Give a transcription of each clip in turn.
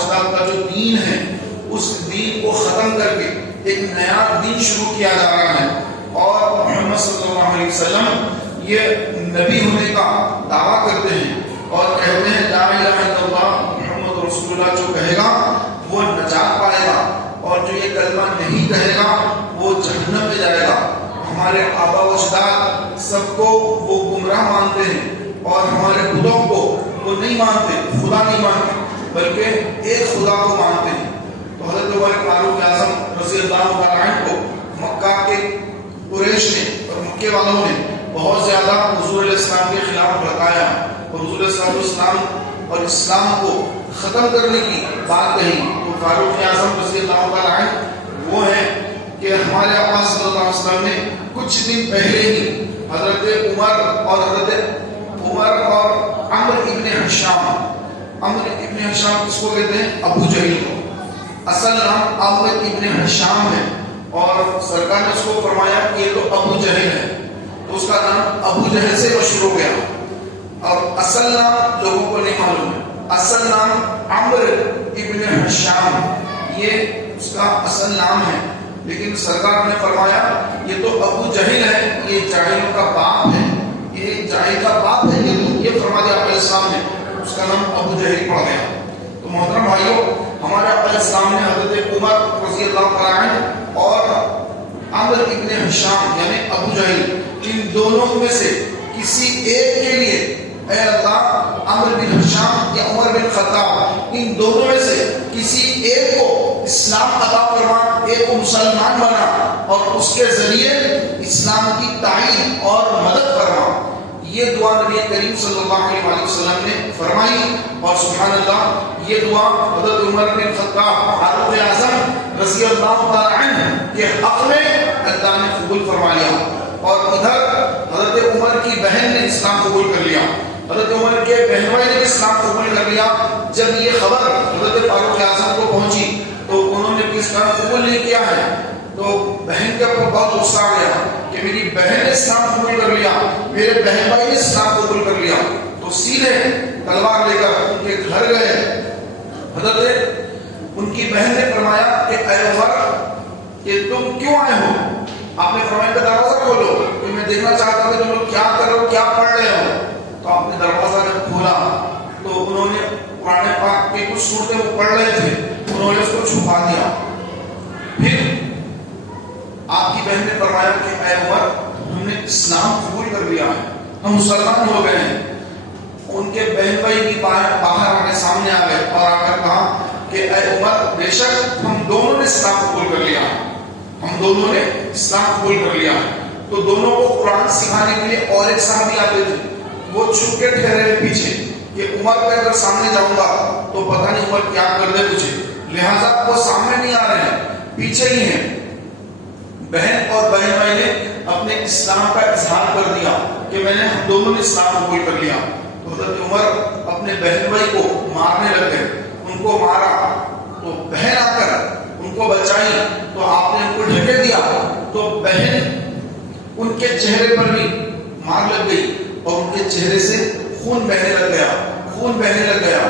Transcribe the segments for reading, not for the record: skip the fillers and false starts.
اجداد کا جو دین ہے اس دین کو ختم کر کے ایک نیا دین شروع کیا جا رہا ہے، اور محمد صلی اللہ علیہ وسلم یہ نبی ہونے کا دعویٰ کرتے ہیں اور کہتے ہیں لا الہ الا اللہ محمد رسول اللہ جو کہے گا وہ نجات پائے گا، اور جو یہ کلمہ نہیں کہے گا وہ جہنم میں جائے گا۔ ہمارے آبا و اجداد سب کو وہ گمراہ مانتے ہیں، اور ہمارے بتوں کو وہ نہیں مانتے، خدا نہیں مانتے، بلکہ ایک خدا کو مانتے ہیں۔ تو حضرت عمر فاروق اعظم رضی اللہ تعالیٰ عنہ کو مکہ کے قریش نے اور مکے والوں نے بہت زیادہ حضور علیہ السلام کے خلاف بھڑکایا، اور حضور علیہ السلام اور اسلام کو ختم کرنے کی بات کہی۔ تو فاروق اعظم رضی اللہ تعالیٰ عنہ وہ ہیں کہ ہمارے آقا صلی اللہ علیہ وسلم نے کچھ دن پہلے ہی حضرت عمر اور عمر ابن حشام کس کو کہتے ہیں؟ ابو جہل کو۔ اصل نام عمر ابن حشام ہے، اور سرکار نے اس کو فرمایا کہ یہ تو ابو جہل ہے، تو اس کا نام ابو جہل سے مشہور ہو گیا، اور اصل نام لوگوں کو نہیں معلوم ہے۔ اصل نام عمر ابن حشام، یہ اس کا اصل نام ہے، لیکن سرکار نے فرمایا یہ تو ابو جہل ہے، یہ جاہلوں کا باپ ہے، یہ جاہل کا باپ ہے، یہ فرما دیا علیہ السلام نے، اس کا نام ابو جہل پڑ گیا۔ تو محترم بھائیوں، ہمارے علیہ السلام نے حضرت عمر رضی اللہ تعالیٰ عنہ اور عمر ابن حشام یعنی ابو جہل، ان دونوں میں سے کسی ایک کے لیے اے اللہ عمر بن حشام یا عمر بن خطاب، ان دونوں میں سے کسی ایک کو اسلام عطا فرما، ایک کو مسلمان بنا، اور اس کے ذریعے اسلام کی تعین اور مدد فرما۔ یہ دعا نبی کریم صلی اللہ علیہ وسلم نے فرمائی، اور سبحان اللہ یہ دعا حضرت عمر بن خطاب فاروق اعظم رضی اللہ تعالی عنہ کے حق میں اللہ نے قبول فرما لیا، اور ادھر حضرت عمر کی بہن نے اسلام قبول کر لیا، حضرت عمر کے بہن بھائی نے اسلام قبول کر لیا۔ جب یہ خبر حضرت فاروق اعظم کو پہنچی تو انہوں نے اسلام قبول نہیں کیا ہے، تو بہن کے اوپر بہت غصہ آ گیا کہ میری بہن نے اسلام قبول کر لیا، میرے بہن بھائی نے اسلام قبول کر لیا، تو سیدھے تلوار لے کر ان کے گھر گئے۔ حضرت ان کی بہن نے فرمایا کہ اے عمر کہ تم کیوں آئے ہو؟ آپ نے فرمایا کہ دروازہ کھولو کہ میں دیکھنا چاہتا ہوں کہ تم لوگ کیا کر رہے ہو، کیا پڑھ رہے ہو۔ تو آپ نے دروازہ جب کھولا تو انہوں نے قرآن پاک کے کچھ صورتیں وہ پڑھ رہے تھے، انہوں نے اس کو چھپا دیا۔ پھر آپ کی بہن نے فرمایا کہ اے عمر ہم نے اسلام قبول کر لیا ہے، ہم مسلمان ہو گئے ہیں۔ ان کے بہن بھائی بھی باہر آنے سامنے آ گئے اور آ کر کہا کہ اے عمر بے شک ہم دونوں نے اسلام قبول کر لیا ہے، ہم دونوں نے اسلام قبول کر لیا ہے۔ تو دونوں کو قرآن سکھانے کے لیے اور ایک صحابی آتے تھے، وہ چھپ کے ٹھہرے پیچھے کہ عمر کے اگر سامنے جاؤں گا تو پتہ نہیں عمر کیا کر دے مجھے، لہٰذا وہ سامنے نہیں آ رہے ہیں، پیچھے ہی ہیں۔ بہن اور بہن بھائی نے اپنے اسلام کا اظہار کر دیا کہ میں نے ہم دونوں نے اسلام قبول کر لیا۔ تو حضرت عمر اپنے بہن بھائی کو مارنے لگ گئے، ان کو مارا تو بہن آ کر ان کو بچائی تو آپ نے ان کو ڈھکیل دیا، تو بہن ان کے چہرے پر بھی مار لگ گئی اور ان کے چہرے سے خون بہنے لگ گیا۔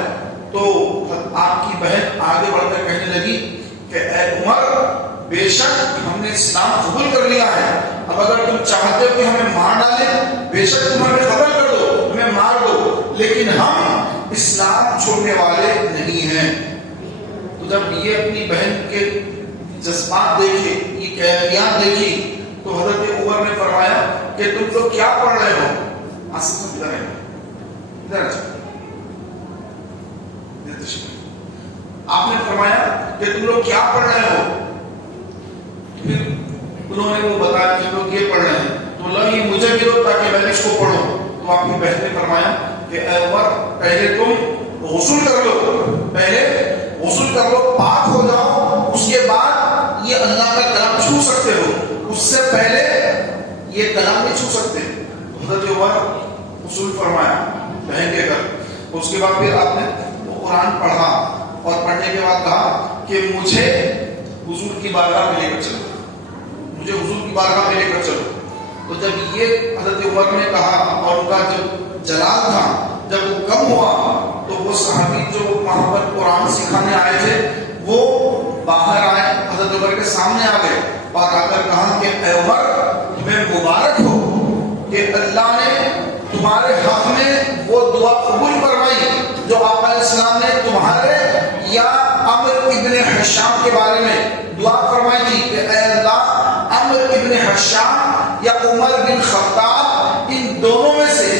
تو آپ کی بہن آگے بڑھ کر کہنے لگی کہ اے عمر بے شک ہم نے اسلام قبول کر لیا ہے، اب اگر تم چاہتے ہو کہ ہمیں مار ڈالیں بے شک تم ہمیں قتل کر دو، ہمیں مار دو، لیکن ہم اسلام چھوڑنے والے نہیں ہیں۔ تو جب یہ اپنی بہن کے جذبات دیکھے، یہ کیفیات دیکھی، تو حضرت عمر نے فرمایا کہ تم لوگ کیا پڑھ رہے ہو؟ آپ نے فرمایا کہ تم لوگ کیا پڑھ رہے ہو؟ پھر انہوں نے وہ بتایا کہ لوگ یہ پڑھ رہے ہیں، تو اللہ یہ مجھے بھی دو تاکہ میں اس کو پڑھوں۔ تو آپ کی بہن نے فرمایا کہ اے عمر پہلے تم غسل کر لو، پاک ہو جاؤ، اس کے بعد یہ اللہ کا کلام چھو سکتے ہو، اس سے پہلے یہ کلام نہیں چھو سکتے۔ حضرت عمر غسل فرمایا بہن کے گھر، اس کے بعد پھر آپ نے وہ قرآن پڑھا اور پڑھنے کے بعد کہا کہ مجھے حضور کی بارگاہ میں لے کر چلو، تو جب یہ حضرت عمر نے کہا اور ان کا جو جلال تھا جب وہ کم ہوا تو وہ وہ صحابی جو وہاں پر قرآن سکھانے آئے تھے وہ باہر آئے، حضرت عمر کے سامنے آ گئے اور آ کر کہا کہ اے عمر تمہیں مبارک ہو کہ اللہ نے تمہارے حق میں وہ دعا قبول فرمائی جو آقا علیہ السلام نے تمہارے یا عمر ابن حشام کے بارے میں دعا فرمائی تھی کہ اے اللہ عمر ابن حشام یا عمر بن خطاب ان دونوں میں سے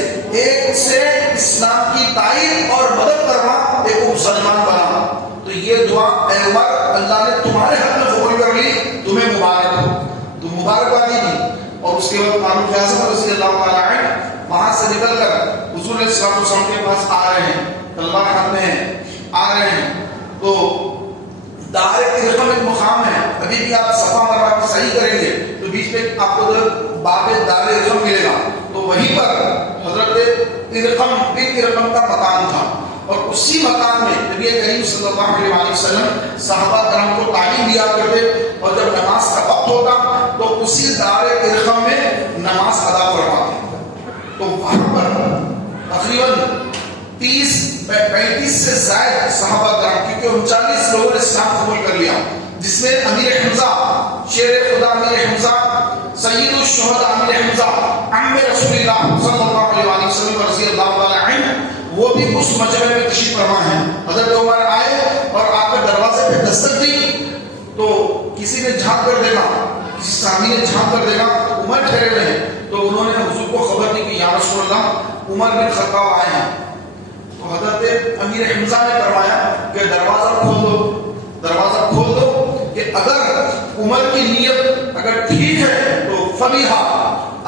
ایک سے اسلام کی تائید اور مدد کرنا، ایک مسلمان بنا. تو یہ دعا اے عمر اللہ نے تمہارے حق میں قبول کر لی، تمہیں مبارک ہو. تو مبارکبادی دی. اور اس کے بعد فاروق اعظم رضی اللہ تعالیٰ عنہ وہاں سے نکل کر حضور علیہ السلام کے پاس آ رہے ہیں، تلوار ہاتھ میں ہے، آ رہے ہیں. تو دار ارقم ایک مقام ہے، ابھی بھی آپ صفا مروا کو صحیح کریں گے تو بیچ میں آپ کو باب دار ارقم ملے گا. تو وہیں پر حضرت ارقم بن ارقم کا مکان تھا اور اسی مکان میں نبی کریم صلی اللہ علیہ وسلم صحابہ کرام کو تعلیم دیا کرتے اور جب نماز کا وقت ہوتا تو اسی دار ارقم میں نماز ادا فرماتے. تو وہاں پر تقریباً 30-35 سے زائد صحابہ کرام، کیونکہ 39 لوگوں نے اسلام قبول کر لیا، جس میں امیر حمزہ شیر خدا امیر حمزہ سید الشہداء امیر حمزہ عم رسول اللہ صلی اللہ علیہ وسلم رضی اللہ تعالی عنہ وہ بھی اس مجمع میں تشریف فرما ہیں. حضرت عمر آئے اور آ کر دروازے پہ دستک دی تو کسی نے جھانک کر دیکھا، کسی صحابی نے جھانک کر دیکھا عمر ٹھہرے ہوئے ہیں. تو انہوں نے حضور کو خبر دی کہ یا رسول اللہ عمر بن خطاب آئے ہیں. تو حضرت امیر حمزہ نے فرمایا کہ دروازہ کھول دو، دروازہ کھول دو کہ اگر عمر کی نیت اگر ٹھیک ہے تو فبیہا،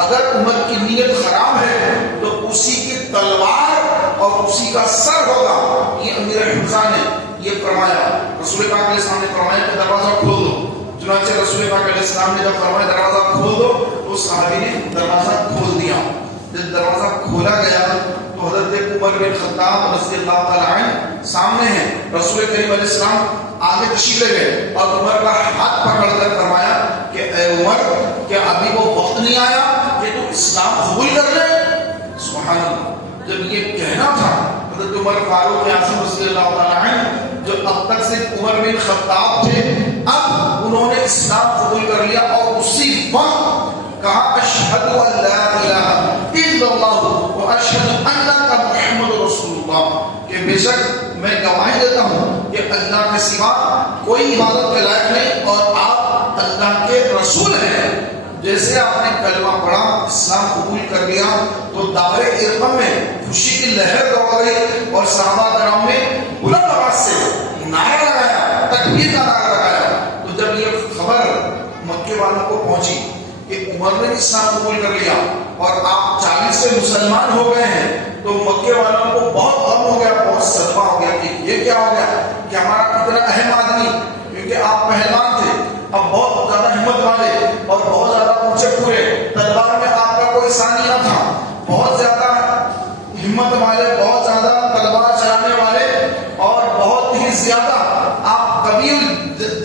اگر عمر کی نیت خراب ہے تو اسی کی تلوار اور اسی کا سر ہوگا. یہ امیر حمزہ نے یہ فرمایا. رسول پاک علیہ السلام نے فرمایا کہ دروازہ کھول دو. چنانچہ رسول پاک علیہ السلام نے جب فرمایا دروازہ کھول دو تو صحابی نے دروازہ کھول دیا. جب دروازہ کھولا گیا تو حضرت عمر بن خطاب رضی اللہ تعالی عنہ سامنے ہیں. رسول کریم علیہ السلام آگے تشریف لے گئے اور عمر کا ہاتھ پکڑ کر فرمایا کہ اے عمر کیا ابھی وہ وقت نہیں آیا کہ تو اسلام قبول کر لے؟ سبحان اللہ. جب یہ کہنا تھا حضرت عمر فاروق اعظم رضی اللہ تعالی عنہ جو اب تک صرف عمر بن خطاب تھے اب انہوں نے اسلام قبول کر لیا اور اسی وقت کہا اشہد ان لا الہ الا اللہ واشہد انک محمد رسول اللہ، کہ بے شک میں گواہی دیتا ہوں کہ اللہ کے سوا کوئی عبادت کے لائق نہیں اور آپ اللہ کے رسول ہیں. جیسے آپ نے کلمہ پڑھا اسلام قبول کر لیا تو دار ارقم میں خوشی کی لہر دوڑ گئی اور صحابہ کرام میں بلند آواز سے نعرہ لگایا، تکبیر کا نعرہ لگایا. تو جب یہ خبر مکے والوں کو پہنچی کہ عمر نے اسلام قبول کر لیا اور آپ 40 سے مسلمان ہو گئے ہیں تو مکے والوں کو بہت غم ہو گیا، بہت صدمہ ہو گیا کہ یہ کیا ہو گیا کہ ہمارا اتنا اہم آدمی، کیونکہ آپ پہلوان تھے، اب بہت زیادہ ہمت والے اور بہت زیادہ اونچے پورے، تلوار میں آپ کا کوئی ثانی نہ تھا، بہت زیادہ ہمت والے، بہت زیادہ تلوار چلانے والے اور بہت ہی زیادہ آپ قبیل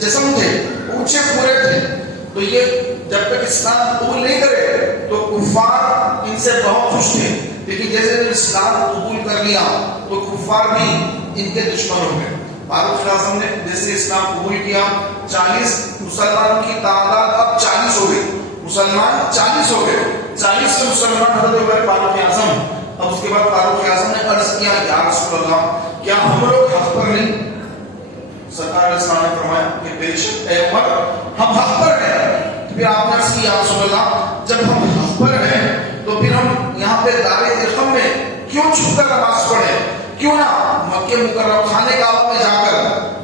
جسم تھے، اونچے پورے تھے. تو یہ جب تک اسلام قبول نہیں کرے تو کفار ان سے بہت خوش تھے، لیکن جیسے اسلام قبول کر لیا تو کفار بھی ان کے دشمن ہو گئے. فاروق اعظم نے جیسے اسلام قبول کیا 40 مسلمانوں کی تعداد اب 40 ہو گئی، مسلمان 40 ہو گئے، 40 سے مسلمان حضرت عمر فاروق اعظم. اب اس کے بعد فاروق اعظم نے عرض کیا یا رسول اللہ کیا ہم لوگ حق پر نہیں؟ سرکار علیہ السلام نے فرمایا کہ بے شک اے عمر ہم حق پر ہیں. پھر آپ نے عرض کیا یا رسول اللہ جب ہم حق پر ہیں تو پھر ہم یہاں پہ دار ارقم میں کیوں چھپ کر نماز پڑھیں؟ کیوں نہ مکہ مکرمہ خانہ کعبہ میں جا کر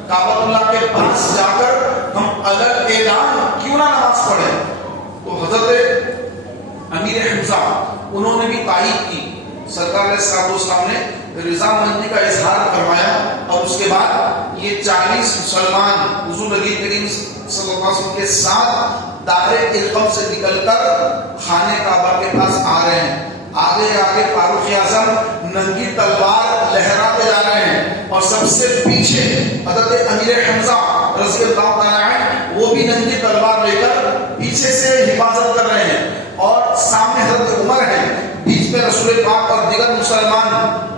کعبۃ اللہ کے پاس جا کر ہم الگ اعلان کیوں نہ نماز پڑھیں؟ تو حضرت امیر حمزہ انہوں نے بھی تائید کی. سرکار علیہ السلام نے رضامندی کا اظہار فرمایا اور اس کے بعد یہ 40 مسلمان حضور نبی کریم صلی اللہ علیہ وسلم کے ساتھ دار ارقم سے نکل کر خانہ کعبہ کے پاس آ رہے ہیں. آگے آگے فاروق اعظم ننگی تلوار لہراتے جا رہے ہیں اور سب سے پیچھے حضرت امیر حمزہ رضی اللہ تعالی عنہ وہ بھی ننگی تلوار لے کر پیچھے سے حفاظت کر رہے ہیں اور سامنے حضرت عمر ہے، بیچ میں رسول پاک اور دیگر مسلمان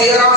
13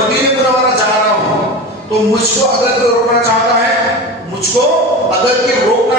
مدینہ منورہ جا رہا ہوں تو مجھ کو اگر کوئی روکنا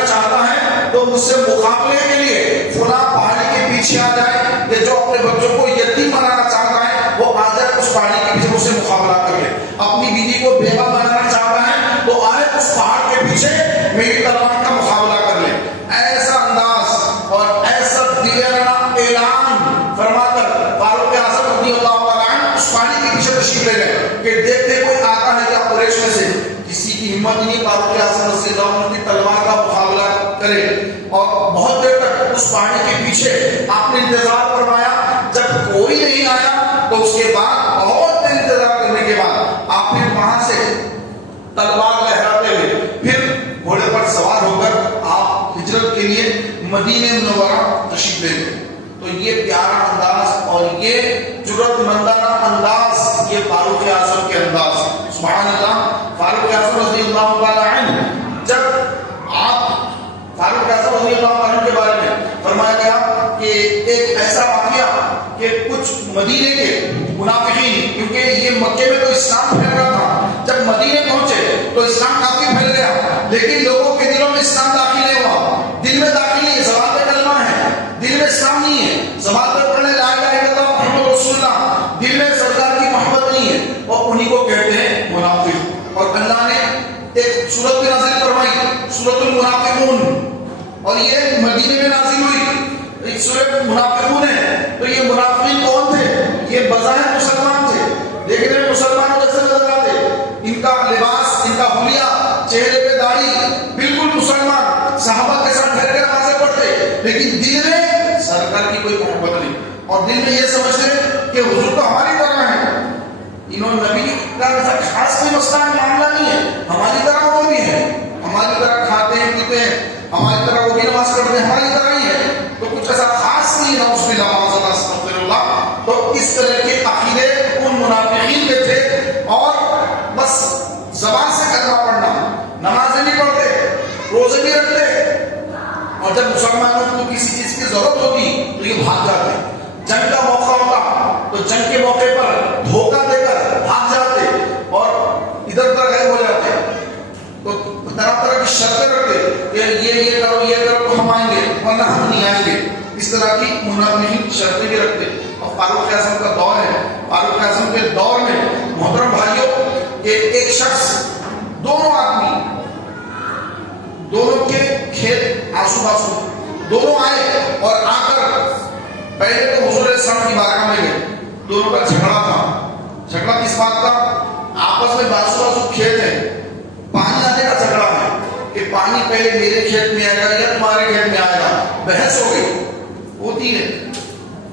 چاہتا ہے تو مجھ سے مقابلے کے لیے فلاں پہاڑی کے پیچھے آ جائے، یا جو اپنے بچوں کو یتیم بنانا چاہتا ہے وہ آ جائے اس پہاڑی کے پیچھے مجھ سے مقابلہ کر لے، اپنی بیوی کو بیوہ بنانا چاہتا ہے تو آئے اس پہاڑ کے پیچھے میری تلوار کا مقابلہ کر لے۔ ایسا انداز اور ایسا دیانہ اعلان فرما کر فاروق اعظم رضی اللہ تعالیٰ عنہ اس پہاڑی کے پیچھے تشریف لے گئے کہ دیکھتے کوئی آتا ہے کیا قریش میں سے۔ کسی کی ہمت نہیں فاروق اعظم رضی اللہ عنہ کی تلوار کا مقابلہ کرے، اور بہت دیر تک اس پہاڑی کے پیچھے آپ نے انتظار فرمایا، جب کوئی نہیں آیا تو اس کے بعد بہت دیر انتظار کرنے کے بعد آپ نے وہاں سے تلوار لہراتے ہوئے پھر گھوڑے پر سوار ہو کر آپ ہجرت کے لیے مدینہ منورہ تشریف لے گئے۔ تو یہ پیارا انداز اور یہ جرأت مندانہ انداز یہ فاروق اعظم کے انداز، سبحان اللہ۔ فاروق اعظم رضی اللہ تعالیٰ عنہ، جب آپ فاروق اعظم رضی اللہ عنہ کے بارے میں فرمایا گیا کہ ایک ایسا واقعہ کہ کچھ مدینے کے منافقین، کیونکہ یہ مکے میں تو اسلام پھیل رہا تھا، جب مدینے پہنچے تو اسلام کافی پھیل گیا، لیکن لوگوں کے دلوں میں اسلام داخل نہیں ہوا، دل میں داخل نہیں ہے، زبان پہ کلمہ ہے، دل میں اسلام نہیں ہے، زبان پہ پڑھنے لا الہ الا اللہ محمد رسول اللہ، دل میں سرکار کی محبت نہیں ہے، اور انہی کو کہتے ہیں منافق۔ اور اللہ نے ایک سورت بھی نازل فرمائی، سورۃ المنافقون، اور یہ مدینے میں نازل ہوئی، ایک سورۃ منافقون ہے۔ تو یہ منافقین کون تھے؟ یہ بظاہر مسلمان تھے، لیکن مسلمانوں جیسے نظر آتے، ان کا لباس، ان کا حلیہ، چہرے پہ داڑھی، بالکل مسلمان، صحابہ کے ساتھ ٹھہر کے نمازیں پڑھتے، لیکن دل میں سرکار کی کوئی محبت نہیں، اور دل میں یہ سمجھتے کہ حضور تو ہماری طرح ہے، انہوں نبی کا خاص کوئی مسئلہ معاملہ نہیں ہے، ہماری طرح وہ بھی ہے، ہماری طرح کھاتے ہیں پیتے ہیں، ہماری طرح وہ بھی نماز پڑھتے ہیں، ہماری طرح ہی ہے، تو کچھ ایسا خاص نہیں ہے اس میں نماز اللہ استغفر اللہ۔ تو اس طرح کے عقیدے ان منافقین کے تھے، اور بس زبان سے کلمہ پڑھنا، نمازیں نہیں پڑھتے، روزے نہیں رکھتے، اور جب مسلمانوں کو کسی چیز کی ضرورت ہوتی تو یہ بھاگ جاتے، جنگ کا موقع ہوتا تو جنگ کے موقع پر دھوکہ دے کر بھاگ جاتے اور ادھر ادھر غائب ہو جاتے، تو طرح طرح کی شرطیں رکھتے کہ یہ کرو تو ہم آئیں گے، ورنہ ہم نہیں آئیں گے، اس طرح کی منافقین شرطیں بھی رکھتے۔ اور فاروق اعظم کا دور ہے، فاروق اعظم کے دور میں محترم بھائیوں کہ ایک شخص، دونوں آدمی، دونوں کے کھیت آسو پاسو، دونوں آئے اور آ کر پہلے تو حضور علیہ السلام کی بارگاہ میں گئے، دونوں کا جھگڑا تھا۔ جھگڑا کس بات کا؟ آپس میں بازو بازو کھیت ہے، پانی آنے کا جھگڑا ہے کہ پانی پہلے میرے کھیت میں آئے گا یا تمہارے کھیت میں آئے گا، بحث ہو گئی، ہوتی ہے۔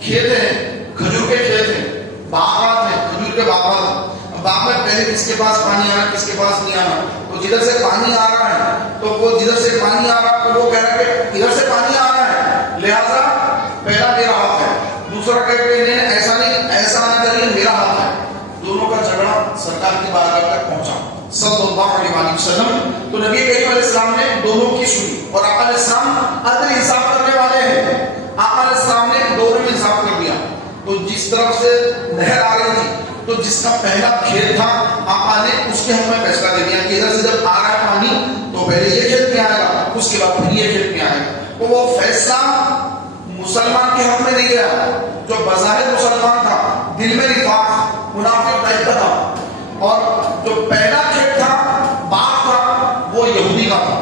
کھیت ہیں، کھجور کے کھیت ہیں، باغات ہیں، کھجور کے باغات ہیں، باغ میں پہلے کس کے پاس پانی آنا کس کے پاس نہیں آنا، تو جدھر سے پانی آ رہا ہے تو وہ جدھر سے پانی آ رہا تو وہ کہہ رہا کہ ادھر سے پانی آ رہا ہے لہذا پہلا میرا حق ہے، دوسرا کہہ کہ نہیں ایسا نہیں، ایسا آنا چاہیے، میرا حق ہے۔ دونوں کا جھگڑا سرکار کی بارگاہ تک پہنچا صلی اللہ علیہ وسلم، تو نبی کریم علیہ السلام نے دونوں کی سنی، اور آقا علیہ السلام عدل انصاف کرنے والے ہیں، آقا علیہ السلام نے دونوں میں انصاف کر دیا۔ تو جس طرف سے نہر آ رہی تھی تو جس کا پہلا کھیت تھا آقا نے اس کے حق میں فیصلہ دے دیا کہ ادھر سے جب آ رہا ہے پانی تو پہلے یہ کھیت میں آئے گا، اس کے بعد پھر یہ کھیت میں آئے گا۔ تو وہ فیصلہ مسلمان کے حق میں نہیں گیا، جو بظاہر مسلمان تھا، دل میں نفاق منافق ٹائپ کا تھا، اور جو پہلا کھیت تھا، باغ تھا، وہ یہودی کا تھا،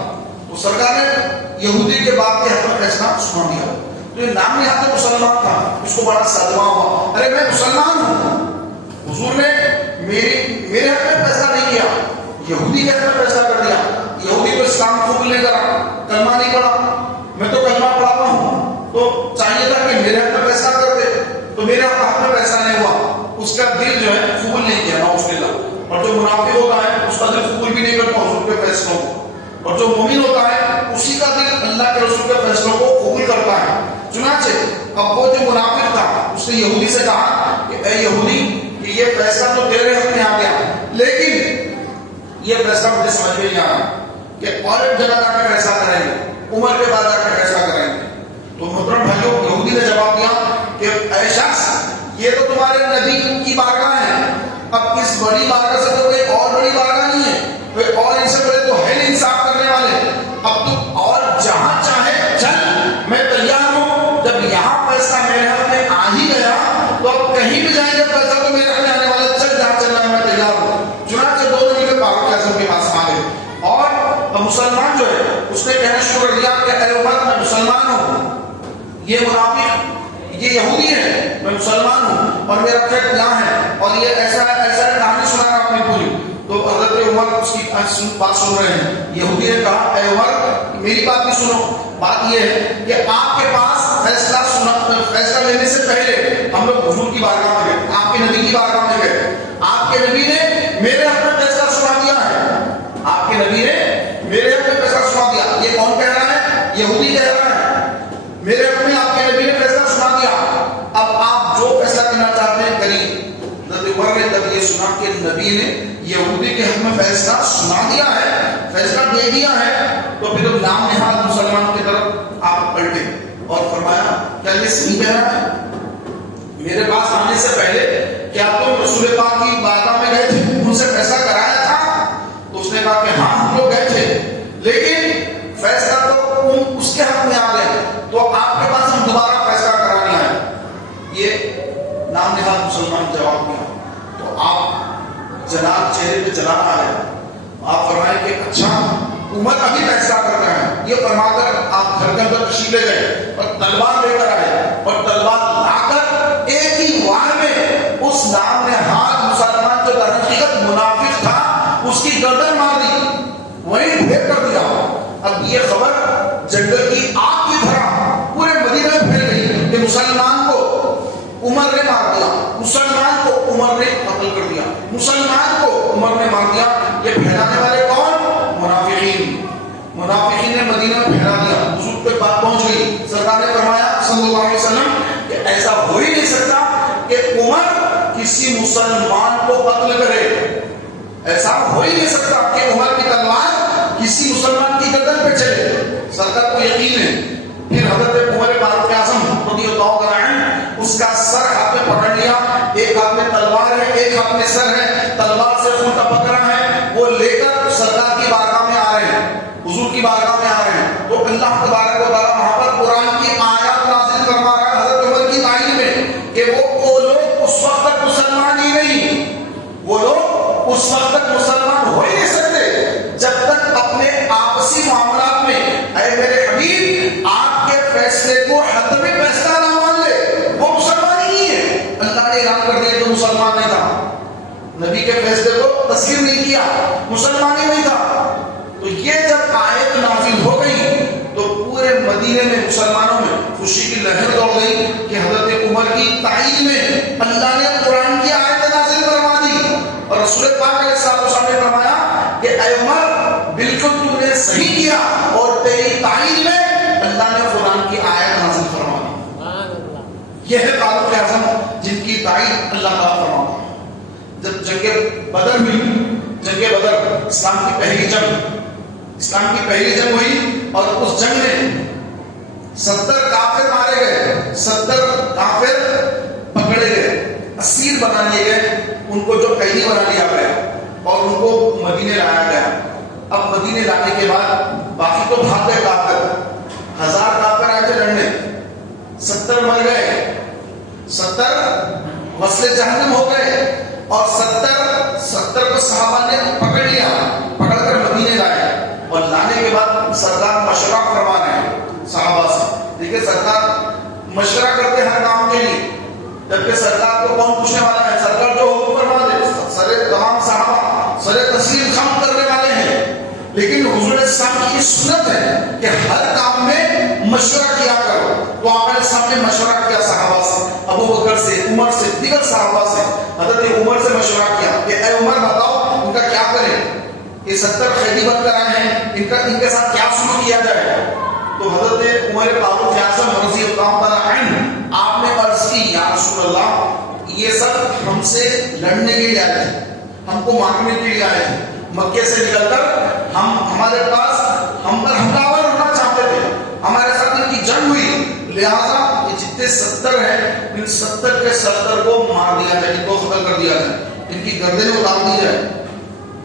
تو سرکار نے یہودی کے باغ کے حق میں فیصلہ سنا دیا۔ تو یہ نام یہاں سے مسلمان تھا، اس کو بڑا صدمہ ہوا، ارے میں مسلمان ہوں، حضور نے میرے حق میں فیصلہ نہیں کیا، یہودی کے حق میں فیصلہ کر دیا۔ یہودی کو اسلام قبول نہیں کرا، کلمہ نہیں پڑھا، میں تو کلمہ پڑھاتا ہوں، تو چاہیے تھا کہ میرے حق میں فیصلہ کر دے، تو میرے حق میں فیصلہ نہیں ہوا، اس کا دل جو ہے قبول نہیں کیا، نعوذ باللہ۔ اور جو منافق ہوتا ہے اس کا دل قبول بھی نہیں کرتا حضور کے فیصلوں کو، اور جو مومن ہوتا ہے اسی کا دل اللہ کے رسول کے فیصلوں کو قبول کرتا ہے۔ چنانچہ اب وہ جو منافق تھا اس نے یہودی سے کہا کہ اے یہودی، کہ یہ فیصلہ تو تیرے حق میں آ گیا، لیکن یہ فیصلہ مجھے سمجھ میں نہیں آ رہا کہ اور ایک جگہ جا کے فیصلہ کریں گے، عمر کے بعد جا کے فیصلہ کریں گے۔ تو محترم بھائیوں، یہودی نے جواب دیا کہ اے شخص، یہ تو تمہارے نبی کی بارگاہ ہے، اب اس بڑی بارگاہ سے تو کوئی اور بڑی بارگاہ نہیں ہے، کوئی اور ان سے بڑے تو ہے نہیں انصاف کرنے والے، اب تو اور جہاں چاہے چل، میں تیار ہوں، جب یہاں فیصلہ میرے حق میں آ ہی گیا تو اب کہیں بھی جائیں گے فیصلہ تو میرے حق میں آنے والا، چل جہاں چلنا ہے میں تیار ہوں۔ چنانچہ دونوں مل کے فاروق اعظم کے پاس آ گئے، اور مسلمان جو ہے اس نے کہنا شروع کر دیا کہ اے عمر میں مسلمان ہوں، یہ منافق یہ یہودی ہے، میں مسلمان ہوں اور میرا خط یہاں ہے اور یہ ایسا کہانی سنا رہا اپنی پوری۔ تو حضرت عمر اس کی بات سن رہے ہیں، یہودی نے کہا اے عمر میری بات بھی سنو، بات یہ ہے کہ آپ کے پاس فیصلہ لینے سے پہلے ہم لوگ حضور کی بارگاہ میں گئے، آپ کے نبی کی بارگاہ میں گئے، آپ کے نبی نے میرے حق میں فیصلہ سنا دیا ہے، آپ کے نبی نے میرے حق میں فیصلہ سنا دیا۔ یہ کون کہہ رہا ہے؟ یہودی کہہ رہا ہے، میرے حق میں آپ کے نبی نے فیصلہ سنا دیا، اب آپ جو فیصلہ کرنا چاہتے ہیں کریے۔ حضرت عمر نے جب یہ سنا کہ نبی نے یہودی کے حق میں فیصلہ سنا دیا ہے، فیصلہ دے دیا ہے، تو پھر نام نہاد مسلمان کی طرف آپ پلٹے اور فرمایا کیا یہ صحیح کہہ رہا ہے؟ میرے پاس آنے سے پہلے کیا تم رسول پاک کی بارگاہ میں گئے تھے، ان سے فیصلہ کرایا تھا؟ تو اس نے کہا کہ ہاں ہم لوگ گئے تھے، لیکن فیصلہ تو اس کے حق میں آ گئے، تو آپ کے پاس ہم دوبارہ فیصلہ کرانے آئے۔ یہ نام نہاد مسلمان جواب دیا، تو آپ جناب چہرے پہ جلال آ گیا، آپ فرمائیں کہ اچھا عمر ابھی فیصلہ کر رہے ہیں، یہ فرما کر آپ گھر کے اندر تشریف لے گئے اور تلوار لے کر آئے، اور تلوار لا کر ایک ہی وار میں اس نام نہاد مسلمان جو در حقیقت منافق تھا اس کی گردن مار دی، وہیں ڈھیر کر دیا۔ اب یہ خبر جنگل کی آگ کی طرح پورے مدینہ میں پھیل گئی کہ مسلمان کو عمر نے مار دیا، مسلمان کو عمر نے قتل کر دیا، مسلمان کو عمر نے مار دیا۔ یہ پھیلانے والے کون؟ منافقین نے مدینہ میں پھیلا دیا، حضور پہ بات پہنچ گئی، سرکار نے فرمایا صلی اللہ علیہ وسلم کہ ایسا ہو ہی نہیں سکتا کہ عمر کسی مسلمان کو قتل کرے، ایسا ہو ہی نہیں سکتا کہ عمر کی تلوار کسی مسلمان کی گردن پہ چلے، سرکار کو یقین ہے۔ پھر حضرت عمر فاروق اعظم رضی اللہ عنہ اس کا سر ہاتھ میں پکڑ لیا، ایک ہاتھ میں تلوار ہے ایک ہاتھ میں سر ہے، تلوار سے خون ٹپک رہا ہے، وہ لے کر سرکار کی بارگاہ میں آ رہے ہیں، حضور کی بارگاہ میں آ رہے ہیں، تو اللہ تبارک و تعالیٰ وہاں پر قرآن کی آیات نازل فرما رہا ہے حضرت عمر کی تعین میں کہ وہ لوگ اس وقت تک مسلمان ہی نہیں، وہ لوگ اس وقت تک مسلمان ہو ہی نہیں سکتے جب تک اپنے آپسی معاملات میں اے میرے حبیب آپ کے فیصلے کو حتمی فیصلہ نہ مان لے، وہ مسلمان ہی نہیں ہے۔ اللہ نے اعلان کر دیا تو مسلمان نہیں تھا، نبی کے فیصلے کو تسلیم نہیں کیا، مسلمان ہی نہیں تھا۔ تو یہ جب آیت نازل ہو گئی تو پورے مدینے میں مسلمانوں میں خوشی کی لہر دوڑ گئی کہ حضرت عمر کی تعین میں اللہ نے قرآن کی آیت نازل فرما دی، اور رسول پاک علیہ السلام نے فرمایا کہ اے عمر بالکل تم نے صحیح کیا، اور تیری تعین میں اللہ نے قرآن کی آیت نازل فرما دی۔ یہ ہے فاروق اعظم جن کی تعین اللہ تعالیٰ فرماتا ہے۔ جب جنگ بدر ہوئی، جنگ بدر اسلام کی پہلی جنگ ہوئی، اور اس جنگ میں 70 کافر مارے گئے، 70 کافر پکڑے گئے، اسیر بنا لیے گئے، ان کو جو قیدی بنا لیا گیا اور ان کو مدینے لایا گیا۔ اب مدینے لانے کے بعد باقی تو بھاگ گئے کافر، 1000 کافر آئے تھے لڑنے، 70 مر گئے، 70 وصل جہنم ہو گئے، اور 70 کو صحابہ نے پکڑ لیا، پکڑ کر مدینے لائے، اور لانے کے بعد سرکار مشورہ فرما رہے ہیں صحابہ سے۔ دیکھیں سرکار مشورہ کرتے ہر کام کے لیے، جبکہ سرکار کو کون پوچھنے والا ہے؟ سرکار جو حکم فرما دے، سارے تمام صحابہ سارے تسلیم خم کرنے والے ہیں، لیکن حضور اسلام کی سنت ہے کہ ہر کام میں مشورہ کیا کرو۔ تو آپ نے سامنے مشورہ کیا صحابہ سے، ابو بکر سے، عمر سے، دیگر صحابہ سے۔ حضرت عمر سے مشورہ کیا کہ اے عمر بتاؤ ان کا کیا کریں، یہ 70 قیدی بن کر آئے ہیں، ان کے ساتھ کیا سلوک کیا جائے؟ تو حضرت عمر فاروق اعظم رضی اللہ تعالی عنہ آپ نے عرض کی یا رسول اللہ یہ سب ہم سے لڑنے کے لیے آئے تھے، ہم کو مارنے کے لیے آئے تھے، مکے سے نکل کر ہمارے پاس ہم پر حملہ آور ہونا چاہتے تھے، ہمارے ساتھ ان کی جنگ ہوئی، لہذا یہ جتنے 70 ہیں ان 70 کے 70 کو مار دیا جائے، ان کو قتل کر دیا جائے۔ ان کی گردنیں اتار دی جائے.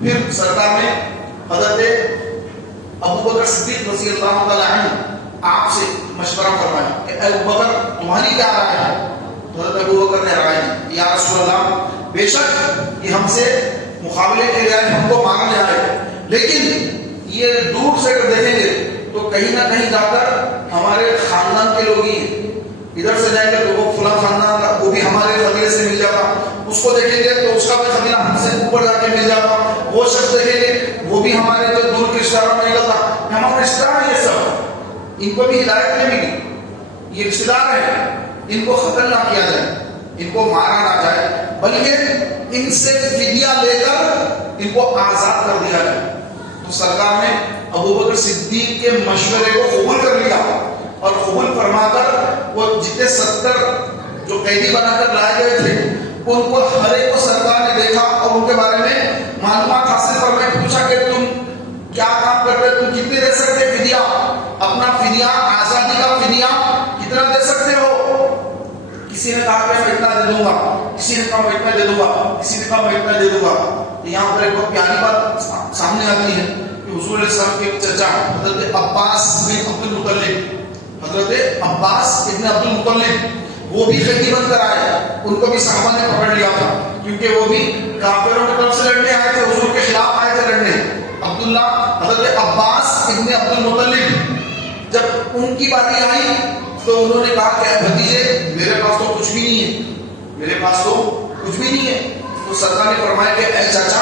پھر سرکار نے حضرت ابوبکر صدیق رضی اللہ تعالی عنہ آپ سے مشورہ فرمایا کہ اے ابوبکر تمہاری کیا رائے ہے؟ حضرت ابوبکر نے رائے دی یا رسول اللہ بے شک یہ ہم سے مقابلے کے لیے ہم کو مارنے آئے، لیکن یہ دور سے اگر دیکھیں گے تو کہیں نہ کہیں جا کر ہمارے خاندان کے لوگ ہی ہیں. ادھر سے جائیں گے تو وہ فلاں خاندان کا وہ بھی ہمارے قبیلے سے مل جاتا، اس کو دیکھیں گے تو اس کا بھی قبیلہ ہم سے اوپر جا کے مل جاتا، وہ شخص دیکھیں گے وہ بھی ہمارے جو دور کے رشتہ داروں میں نکلتا. ہمارے رشتہ دار یہ سب، ان کو بھی ہدایت نہیں ملی، یہ رشتہ دار ہیں، ان کو قتل نہ کیا جائے، ان کو مارا نہ جائے، بلکہ ان سے فدیہ لے کر ان کو آزاد کر دیا جائے. تو سرکار نے ابوبکر صدیق کے مشورے کو قبول کر لیا اور قبول فرما کر وہ جتنے 70 جو قیدی بنا کر لائے گئے تھے ان کو ہر ایک کو سرکار نے دیکھا اور ان کے بارے میں معلومات حاصل کر میں پوچھا کہ تم کیا کام کرتے، تم کتنے دے سکتے فدیہ، اپنا فدیہ آزادی کا فدیہ کتنا دے سکتے ہو؟ کسی نے کہا کہ میں اتنا دے دوں گا، کسی نے کہا میں اتنا دے دوں گا، کسی نے کہا میں اتنا دے دوں گا. یہاں پر ایک بہت پیاری بات سامنے آتی ہے کہ حضور علیہ السلام کے چچا حضرت عباس بن عبد المطلب، حضرت عباس ابن عبد المطلب وہ بھی قیدی بن کر آئے، ان کو بھی صحابہ نے پکڑ لیا تھا کیونکہ وہ بھی کافروں کی طرف سے لڑنے آئے تھے، حضور کے خلاف آئے تھے لڑنے. عبداللہ حضرت عباس ابن عبد المطلب جب ان کی باری آئی تو انہوں نے کہا کہ بھتیجے میرے پاس تو کچھ بھی نہیں ہے، میرے پاس تو کچھ بھی نہیں ہے. تو سرکار نے فرمایا کہ اے چاچا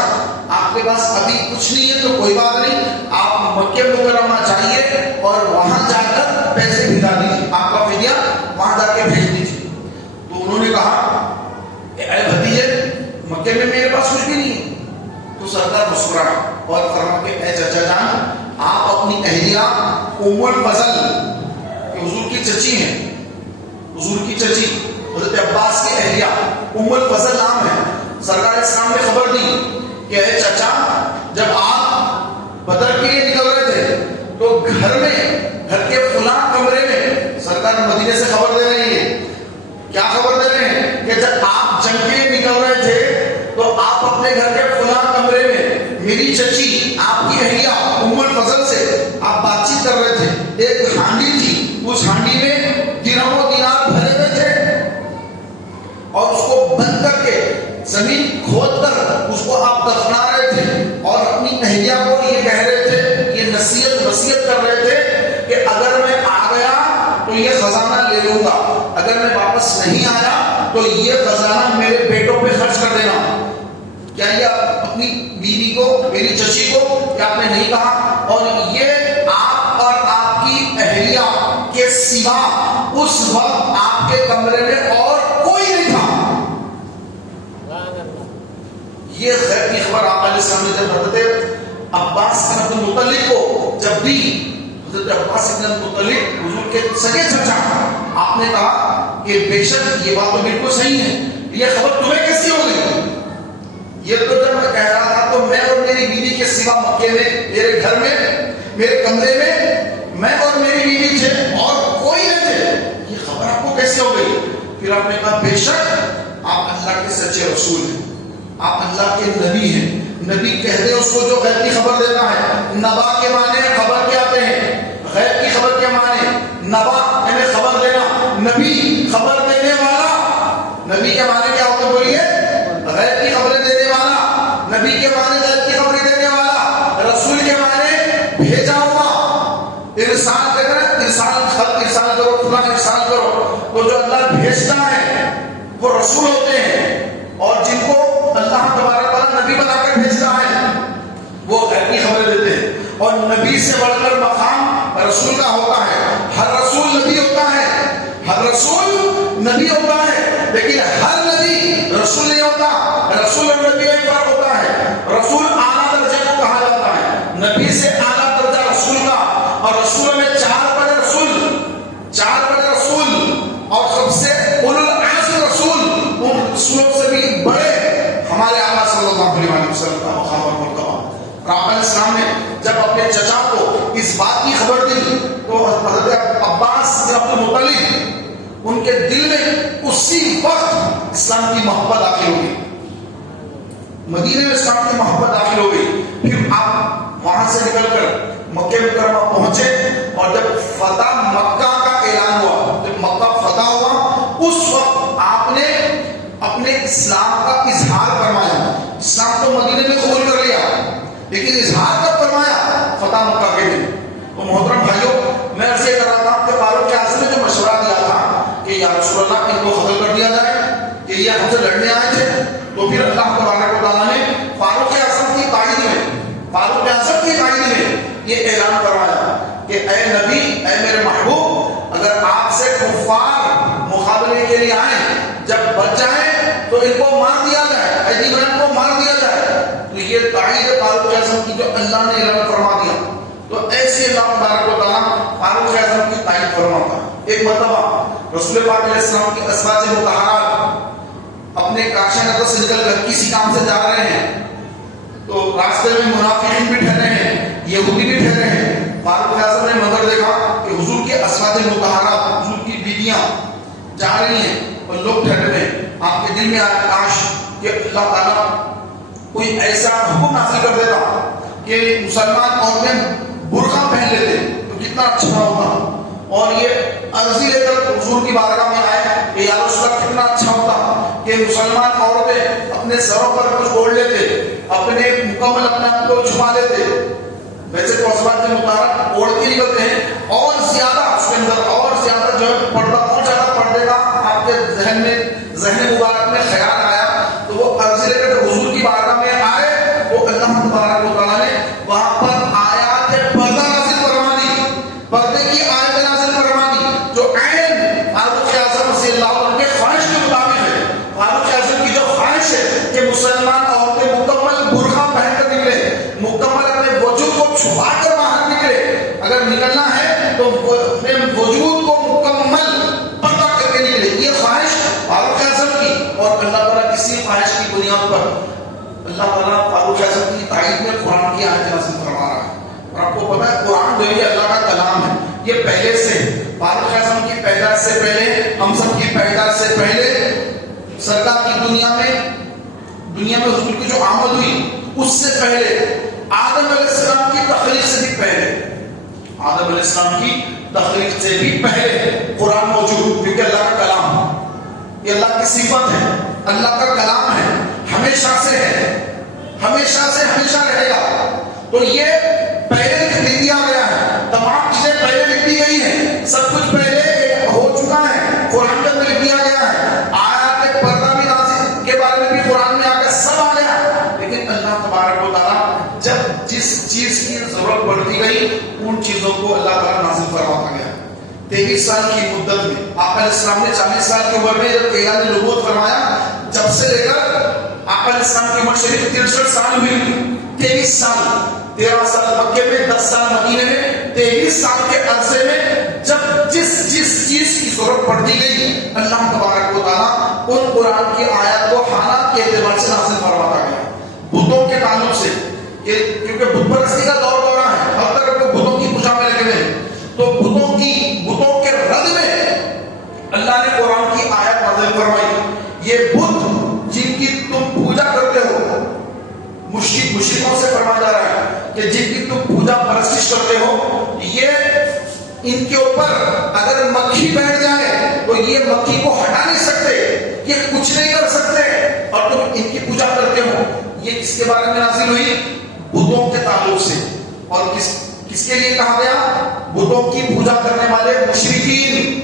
آپ کے پاس ابھی کچھ نہیں ہے تو کوئی بات نہیں، آپ مکہ مکرمہ جائیے اور وہاں جا کر پیسے بھیجا دیجیے، آپ کا فدیہ وہاں جا کے بھیج دیجیے. تو انہوں نے کہا کہ اے بھتیجے مکے میں میرے پاس کچھ بھی نہیں ہے. تو سرکار مسکرایا اور فرمایا کہ اے چچا جان آپ اپنی اہلیہ ام الفضل حضور کی چچی ہیں، حضور کی چچی حضرت عباس کی اہلیہ ام الفضل نام ہے، سرکار اسلام نے خبر دی کہ اے چچا جب آپ بدر کے لیے نکل رہے تھے تو گھر کے فلاں کمرے میں سرکار مدینے سے خبر دے رہی ہے. کیا خبر دے رہے ہیں کہ جب آپ جنگ کے لیے نکل رہے تھے تو آپ اپنے گھر کے فلاں کمرے میں میری چچی آپ کی اہلیہ ام الفضل سے آپ بات چیت کر رہے تھے. ایک ہانڈی تھی، اس ہانڈی میں درہم و دینار بھرے ہوئے تھے اور اس کو بند کر کے زمین کھود کر اس کو آپ دفنا رہے تھے اور اپنی اہلیہ کو یہ کہہ رہے تھے، یہ نصیحت کر رہے تھے کہ اگر میں آ گیا تو یہ خزانہ لے لوں گا، اگر میں واپس نہیں آیا تو یہ خزانہ میرے بیٹوں پہ خرچ کر دینا. کیا یہ اپنی بیوی کو، میری چچی کو کیا آپ نے نہیں کہا؟ اور یہ آپ اور آپ کی اہلیہ کے سوا اس وقت آپ کے کمرے میں اور کوئی نہیں تھا. یہ غیب کی خبر آپ علیہ السلام نے جب حضرت عباس بن عبد المطلب کو جب دی، حضرت عباس بن عبد المطلب حضور کے سگے چچا، آپ نے کہا کہ بے شک یہ بات تو بالکل صحیح ہے، یہ خبر تمہیں کیسی ہو گئی؟ یہ تو جب میں کہہ رہا تھا تو میں اور میری بیوی کے سوا مکے میں میرے گھر میں میرے کمرے میں اور میری بیوی تھے اور کوئی نہیں تھے، یہ خبر آپ کو کیسے ہو گئی؟ پھر آپ نے کہا بے شک آپ اللہ کے سچے رسول ہیں، آپ اللہ کے نبی ہیں. نبی کہتے ہیں اس کو جو غیب کی خبر دیتا ہے. نبا کے معنی خبر کے آتے ہیں، غیب کی خبر کے معنی نبا یعنی خبر دینا، نبی خبر دینے والا. نبی کے معنی کیا ہوتے بولیے؟ غیب کی خبریں دینے والا. نبی کے معنی غیب کی خبریں دینے والا. رسول کے معنی بھیجا ہوا. ارسال کرنا، ارسال کرو، فلاں ارسال کرو. تو جو اللہ بھیجتا ہے وہ رسول ہوتے ہیں، اور جن کو اللہ تبارک تعالیٰ نبی بنا کر بھیجتا ہے وہ غیب کی خبریں دیتے ہیں. اور نبی سے بڑھ کر مقام رسول کا ہوتا ہے. ہر رسول نبی ہوتا ہے، ہر رسول نبی ہوتا ہے، لیکن ہر نبی رسول نہیں ہوتا. رسول اور نبی ایک فرق ہوتا ہے. رسول اعلیٰ درجے کو کہا جاتا ہے، نبی سے اعلیٰ درجہ رسول کا. اور رسول میں 4 بڑے رسول اور سب سے اولو العزم رسول، ان رسولوں سے بھی بڑے ہمارے آقا صلی اللہ علیہ وسلم کا مقام اور مرتبہ. آپ علیہ السلام نے جب اپنے چچا کو اس بات کی خبر دی تو حضرت عباس بن عبد المطلب ان کے دل میں اسی وقت اسلام کی محبت داخل ہوئی. مدینے میں اسلام کی محبت داخل ہو گئی. پھر آپ وہاں سے نکل کر مکہ مکرمہ پہنچے اور جب فتح مکہ کا اعلان ہوا, جب مکہ فتح ہوا اس وقت آپ نے اپنے اسلام کا اظہار فرمایا. اسلام تو مدینے میں قبول کر لیا لیکن اظہار کب فرمایا؟ فتح مکہ کے دن. تو محترم بھائیوں, میں عرض یہ کر رہا تھا کہ فاروق اعظم نے جو مشورہ دیا تھا کہ یا رسول اللہ ان کو قتل کر دیا جائے کہ یہ ہم سے لڑنے آئے تھے, تو پھر اللہ تبارک و تعالیٰ نے فاروق اعظم کی تائید میں یہ اعلان کروایا کہ اے نبی, اے میرے محبوب, اگر آپ سے کفار مقابلے کے لیے آئیں, جب بچ جائیں تو ان کو مار دیا جائے, ایدی بہن کو مار دیا جائے. تو یہ تائید فاروق اعظم کی جو اللہ نے اعلان فرما دیا, تو ایسے اللہ تبارک و تعالیٰ فاروق اعظم کی تائید فرماتا. ایک مرتبہ رسول پاک علیہ السلام کی ازواج مطہرات اپنے کاشا نگر سے نکل کر کسی کام سے جا رہے ہیں, تو راستے میں منافقین بھی ٹھہرے ہیں, یہودی بھی ٹھہرے ہیں. فاروق اعظم نے منظر دیکھا کہ حضور کی ازواج مطہرات, حضور کی بیویاں جا رہی ہیں اور لوگ ٹھہرے ہیں. آپ کے دل میں آیا کاش کہ اللہ تعالیٰ کوئی ایسا حکم نازل کر دیتا کہ مسلمان عورتیں برقع پہن لیتے تو کتنا اچھا ہوتا, اور یہ عرضی لے کر حضور کی بارگاہ میں آئے کہ یا رسول اللہ کتنا اچھا ہوتا کہ مسلمان عورتیں اپنے سروں پر کچھ اوڑھ لیتے, اپنے مکمل اپنے آپ کو چھپا لیتے. ویسے تو ازواج مطہرات اوڑھ کے نکلتے ہیں, اور زیادہ اس کے اندر اور زیادہ جو ہے پردہ, اور زیادہ پردے کا آپ کے ذہن مبارک میں خیال آیا, تو وہ عرضی لے کر حضور کی بارگاہ میں آئے. وہ اللہ تبارک و تعالیٰ نے وہاں پر آیات پردہ نازل فرما دی, پردے کی آیت نازل فرما دی جو عین فاروق اعظم رضی اللہ عنہ کے خواہش کے مطابق ہے. فاروق اعظم کی جو خواہش ہے کہ مسلمان عورتیں مکمل برقع پہن کر نکلے, مکمل اپنے وجود کو چھپا کر باہر نکلے, اگر نکلنا ہے تو اپنے وجود کو مکمل پردہ کر کے نکلے, یہ خواہش فاروق اعظم کی. اور اللہ تعالیٰ کسی خواہش کی بنیاد پر اللہ تعالیٰ فاروق اعظم کی تائید میں قرآن کی آیت نازل فرما رہا ہے. اور آپ کو پتا ہے قرآن جو ہے اللہ کا کلام ہے, یہ پہلے سے فاروق اعظم کی پیدائش سے پہلے, ہم سب کی پیدائش سے پہلے, سرکار کی دنیا میں حضور کی جو آمد ہوئی اس سے پہلے, آدم علیہ السلام کی تخلیق سے بھی پہلے, آدم علیہ السلام کی تخلیق سے بھی پہلے قرآن موجود, کیونکہ اللہ کا کلام, یہ اللہ کی صفت ہے, اللہ کا کلام ہے, ہمیشہ سے ہے, ہمیشہ سے ہمیشہ رہے گا. تو یہ پہلے لکھ دیا گیا ہے, تمام چیزیں پہلے لکھ دی گئی ہیں, سب کچھ پہلے ہو چکا ہے, قرآن کے اندر لکھ دیا گیا ہے. آیات پردہ بھی نازل کے بارے میں بھی قرآن میں آ کے سب آ گیا. لیکن اللہ تبارک و تعالیٰ جب جس چیز کی ضرورت پڑتی گئی ان چیزوں کو اللہ تعالیٰ نازل فرماتا گیا. 23 سال کی مدت میں آقا علیہ السلام نے 40 سال کی عمر میں جب اعلان نبوت فرمایا, جب سے لے کر آقا علیہ السلام کی عمر شریف 63 سال ہوئی, 23 سال, 13 سال مکے میں, 10 سال مدینے میں, 23 سال کے عرصے میں جب جس چیز کی ضرورت پڑتی گئی اللہ تبارک و تعالیٰ ان قرآن کی آیات کو حالات کے اعتبار سے نازل فرماتا گیا. بتوں کے تعلق سے, کیونکہ بت پرستی کا دور دورہ ہے, ہر طرف بتوں کی پوجا میں لگے ہوئے, تو بتوں کے رد میں اللہ نے قرآن کی آیت نازل فرمائی. یہ بت جن کی تم پوجا کرتے ہو, مشرکوں سے فرمایا جا رہا ہے کہ جن کی تم پوجا پرستش کرتے ہو, یہ ان کے اوپر اگر مکھی بیٹھ جائے تو یہ مکھی کو ہٹا نہیں سکتے, یہ کچھ نہیں کر سکتے, اور تم ان کی پوجا کرتے ہو. یہ کس کے بارے میں نازل ہوئی؟ بتوں کے تعلق سے. اور کس کے لیے کہا گیا؟ بتوں کی پوجا کرنے والے مشرکین,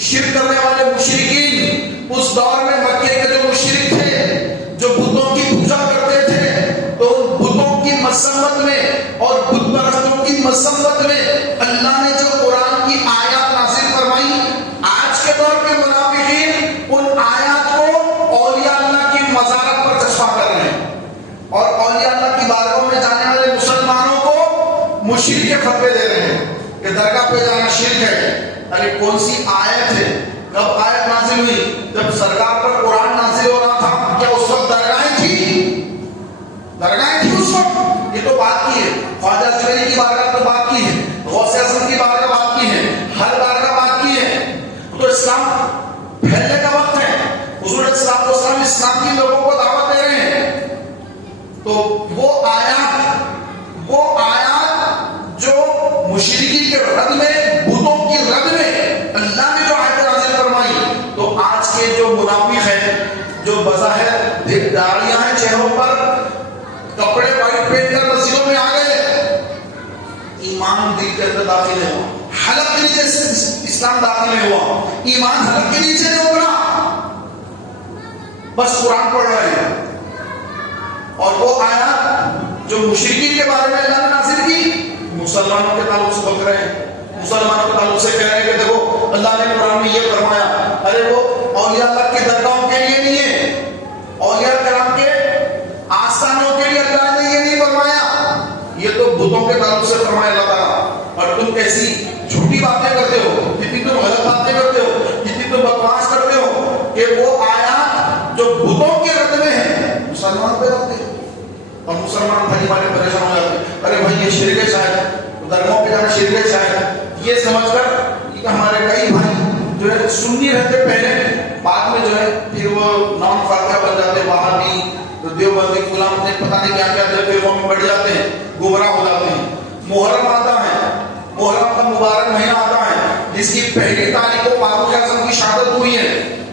شرک کرنے والے مشرکین. اس دور میں مکے کے جو مشرک تھے جو بتوں کی پوجا کرتے تھے, تو بتوں کی مذمت میں اور بت پرستوں کی مذمت میں اللہ نے جو قرآن کی آیات نازل فرمائی, آج کے دور کے منافقین ان آیات کو اولیاء اللہ کی مزارت پر چسپاں کر رہے ہیں, اور اولیاء اللہ کی بارگاہوں میں جانے والے مسلمانوں کو مشرک کے فتوے دے رہے ہیں کہ درگاہ پہ جانا شرک ہے. ارے کون سی آیت ہے, کب آیت نازل ہوئی؟ جب سرکار پر قرآن نازل ہو رہا تھا, کیا اس وقت درگاہیں تھی اس وقت؟ یہ تو بات کی ہے, خواجہ زبیری کی بارگاہ تو بات کی ہے, غوث اعظم کی بارگاہ بات کی ہے, ہر بارگاہ بات کی ہے. تو اسلام پھیلنے کا وقت ہے, حضور صلی اللہ علیہ وسلم اسلام کی لوگوں کو دعوت دے رہے ہیں, ایمان دل کے اندر داخل ہے، حلق کے نیچے اسلام داخل ہے ہوا، ایمان حلق کے نیچے نہیں اترا، بس قرآن پڑھ رہے ہیں. اور وہ آیات جو مشرکین کے بارے میں اللہ نے نازل کی، مسلمانوں کے تعلق سے بک رہے ہیں، مسلمانوں کے تعلق سے کہہ رہے ہیں کہ دیکھو اللہ نے قرآن میں یہ فرمایا. ارے وہ اولیاء اللہ کی درگاہوں کے لیے نہیں ہے، اولیاء کرام کے آستانوں کے لیے اللہ نے یہ نہیں فرمایا، یہ تو بتوں کے تعلق سے فرمایا اللہ تعالیٰ. اور تم کیسی جھوٹی باتیں کرتے ہو، کتنی تم غلط باتیں کرتے ہو، کتنی تم بکواس کرتے ہو کہ وہ آیات جو بتوں کے رد میں ہیں مسلمان پہ رکھتے ہیں. اور مسلمان بھائی ہمارے پریشان ہو جاتے ہیں، ارے بھائی یہ شرک ہے شاید، درگاہوں پہ جانا شرک ہے شاید، یہ سمجھ کر کہ ہمارے کئی بھائی جو ہے سنی رہتے پہلے، بعد میں جو ہے پھر وہ نام فاتحہ بن جاتے، وہابی دیوبندی فلاں پتہ نہیں کیا کیا فرقوں میں بڑھ جاتے ہیں، گمراہ ہو جاتے ہیں. محرم آتا ہے، محرم کا مبارک مہینہ آتا ہے جس کی پہلی تاریخ کو فاروق اعظم کی شہادت ہوئی ہے،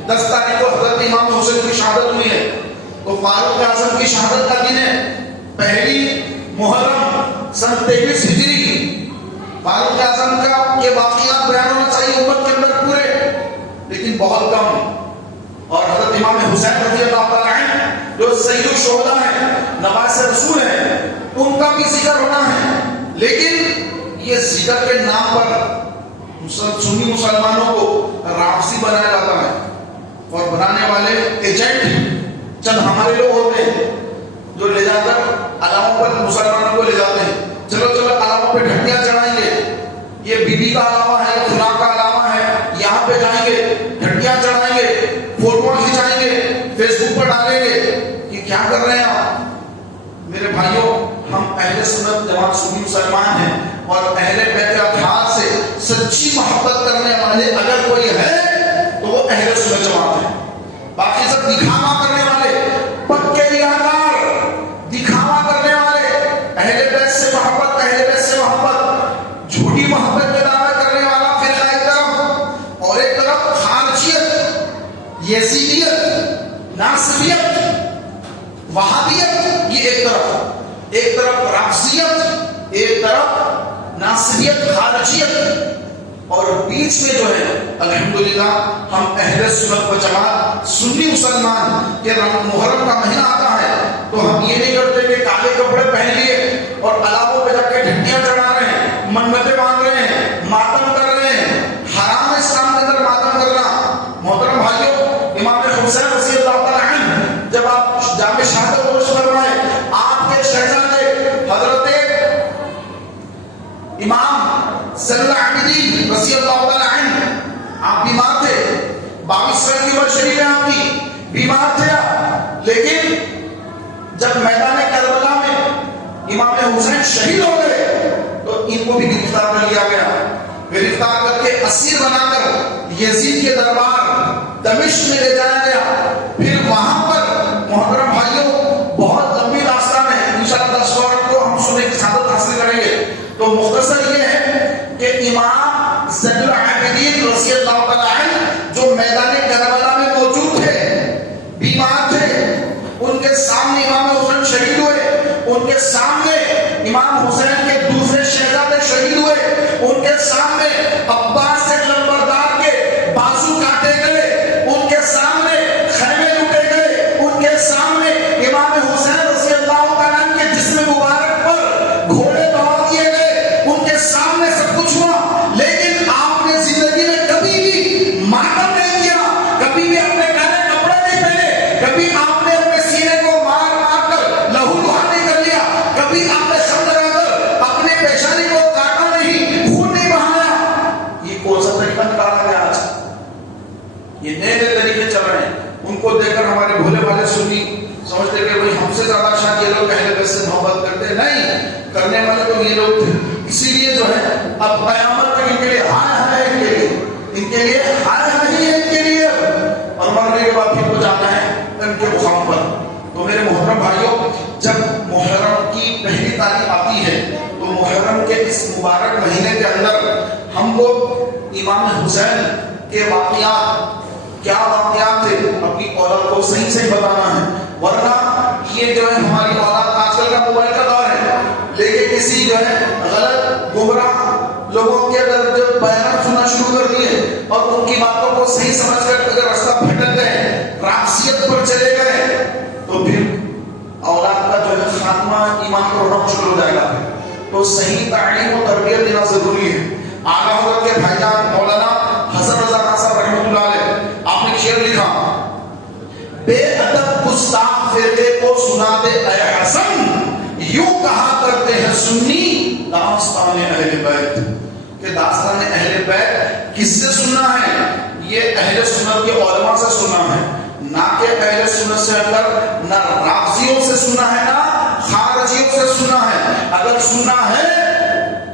10 تاریخ کو حضرت امام حسین کی شہادت ہوئی ہے. تو فاروق اعظم کی شہادت کا دن ہے پہلی محرم سن 23 ہجری. فاروق اعظم کا کے واقعات بیان ہونا چاہیے امت کے اندر پورے، لیکن بہت کم. اور حضرت امام حسین رضی اللہ تعالیٰ عنہ جو سید الشہداء ہیں، نواسہ رسول ہیں، ان کا بھی ذکر ہونا ہے. لیکن یہ ذکر کے نام پر سنی مسلمانوں کو رافضی بنایا جاتا ہے، اور بنانے والے ایجنٹ چند ہمارے لوگ ہوتے ہیں جو لے جا کر علاموں پر مسلمانوں کو لے جاتے ہیں. چلو چلو علاموں پہ گھنٹیاں چڑھائیں گے، یہ بی بی کا علامہ ہے، یہ فلاں کا علامہ ہے، یہاں پہ جائیں گے گھنٹیاں چڑھائیں گے، فوٹو کھینچائیں گے، فیس بک پر ڈالیں گے. کہ کیا کر رہے ہیں آپ؟ میرے بھائیوں، ہم اہل سنت جماعت سنی مسلمان ہیں، اور اہل بیت اطہار سے سچی محبت کرنے والے اگر کوئی ہے تو وہ اہل سنت جماعت ہے. باقی سب دکھاوا کرنے والے، پکے ریاکار، دکھاوا کرنے والے، اہل بیت سے محبت، اہل بیت سے محبت، جھوٹی محبت کے دعوے کرنے والا فرقہ ایک طرف، اور ایک طرف خارجیت، یزیدیت، ناصریت، وہابیت، یہ ایک طرف رافضیت، ایک طرف ناصریت، خارجیت، اور بیچ میں جو ہے الحمدللہ ہم اہل سنت و جماعت سنی مسلمان کہ محرم کا مہینہ آتا ہے تو ہم یہ نہیں کرتے کہ کالے کپڑے پہن لیے اور علاموں پہ جا کے گھنٹیاں چڑھا رہے ہیں، منتیں مانگ رہے ہیں، ماتم کر رہے ہیں. حرام ہے اسلام کے اندر ماتم کرنا. محترم بھائیوں، امام حسین رضی اللہ تعالیٰ عنہ جب آپ جامع شہادت نوش فرمائے، آپ کے شہزادے حضرت امام زین العابدین رضی اللہ تعالیٰ عنہ، آپ بیمار تھے، 22 سال کی عمر شریف ہے آپ کی، بیمار تھے آپ. لیکن جب میدان کربلا میں امام حسین شہید ہو گئے تو ان کو بھی گرفتار کر لیا گیا، گرفتار کر کے اسیر بنا کر یزید کے دربار دمشق میں لے جایا گیا. پھر وہاں پر محترم بھائیوں بہت لمبی داستان ہے، انشاءاللہ 10 فروری کو ہم سننے کی سعادت حاصل کریں گے. تو مختصر یہ ہے کہ امام زین العابدین رضی اللہ تعالیٰ عنہ جو میدان کربلا میں موجود تھے، بیمار تھے، ان کے سامنے امام حسین شہید ہوئے، ان کے سامنے امام حسین کے دوسرے شہزادے شہید ہوئے، ان کے سامنے عباس سے لمبردار کے بازو کاٹے گئے، ان کے سامنے خیمے لوٹے گئے، ان کے سامنے امام حسین رضی اللہ تعالیٰ عنہ کے جسم مبارک پر گھوڑے دوڑ دیے گئے، ان کے سامنے سب کچھ ہوا. لیکن آپ نے زندگی میں کبھی بھی ماتم نہیں کیا، کبھی بھی اپنے کالے کپڑے نہیں پہنے، کبھی آپ نے اپنے سینے کو مار مار کر لہو لہان نہیں کر لیا، کبھی آپ نے شم لگا کر اپنے پیشانی کو کاٹا نہیں، خون نہیں بہایا. یہ کون سا طریقہ نکالا گیا آج؟ یہ نئے نئے طریقے چل رہے ہیں. ان کو دیکھ کر ہمارے بھولے والے سنی سمجھتے کہ بھائی ہم سے زیادہ شاید یہ لوگ اہل بیت سے محبت کرتے. نہیں، کرنے والے تو یہ لوگ تھے. اسی لیے جو ہے اب قیامت تک ان کے لیے ہائے ہائے، ان کے لیے ہائے ہائے ہی ہے ان کے لیے، اور مرنے کے بعد پھر کو جانا ہے ان کے مقام پر. تو میرے محترم بھائیوں، جب محرم کی پہلی تاریخ آتی ہے تو محرم کے اس مبارک مہینے کے اندر ہم کو امام حسین کے واقعات، کیا واقعات تھے، اپنی اولاد کو صحیح صحیح بتانا ہے. ورنہ یہ جو ہے ہماری اولاد، آج کل کا موبائل کا دور ہے، لیکن کسی جو ہے غلط گمراہ لوگوں کے اگر جب بیانات سننا شروع کر دیے اور ان کی باتوں کو صحیح سمجھ کر اگر راستہ بھٹک گئے، راسیت پر چلے گئے، تو پھر اولاد کا جو ہے خاتمہ ایمان کو رونا مشکل ہو جائے گا. تو صحیح تعلیم و تربیت دینا ضروری ہے. اعلیٰ حضرت کے بھائی جان مولانا حسن رضا خان صاحب رحمۃ اللہ علیہ آپ نے شعر لکھا، بے ادب گستاخ فرقے کو سنا دے اے حسن، یوں کہا کرتے ہیں سنی داستان اہل بیت، کہ داستان اہل بیت کس سے سننا ہے؟ یہ اہل سنت کے علماء سے سننا ہے، نہ کہ اہل سنت سے ہٹ کر نہ رافضیوں سے سننا ہے نہ خارجیوں سے سننا ہے. اگر سننا ہے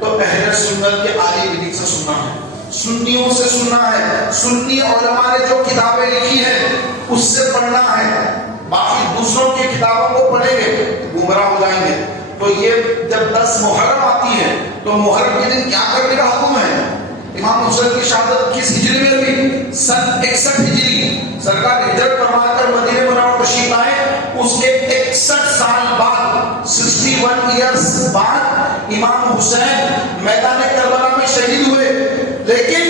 تو اہل سنت کے عالی بدیع سے سننا ہے، سنیوں سے سننا ہے. سنی علماء نے جو کتابیں لکھی ہیں اس سے پڑھنا ہے. باقی دوسروں کی کتابوں کو پڑھیں گے گمراہ ہو جائیں گے. تو یہ جب 10 محرم آتی ہے تو محرم کے دن کیا کرنے کا حکم ہے؟ امام حسین کی شہادت کس ہجری میں ہوئی؟ سن 61 ہجری. سرکار ہجرت فرما کر مدینہ منورہ تشریف لائے، اس کے 61 سال بعد 61 ایئرز بعد امام حسین میدان کربلا میں شہید ہوئے. لیکن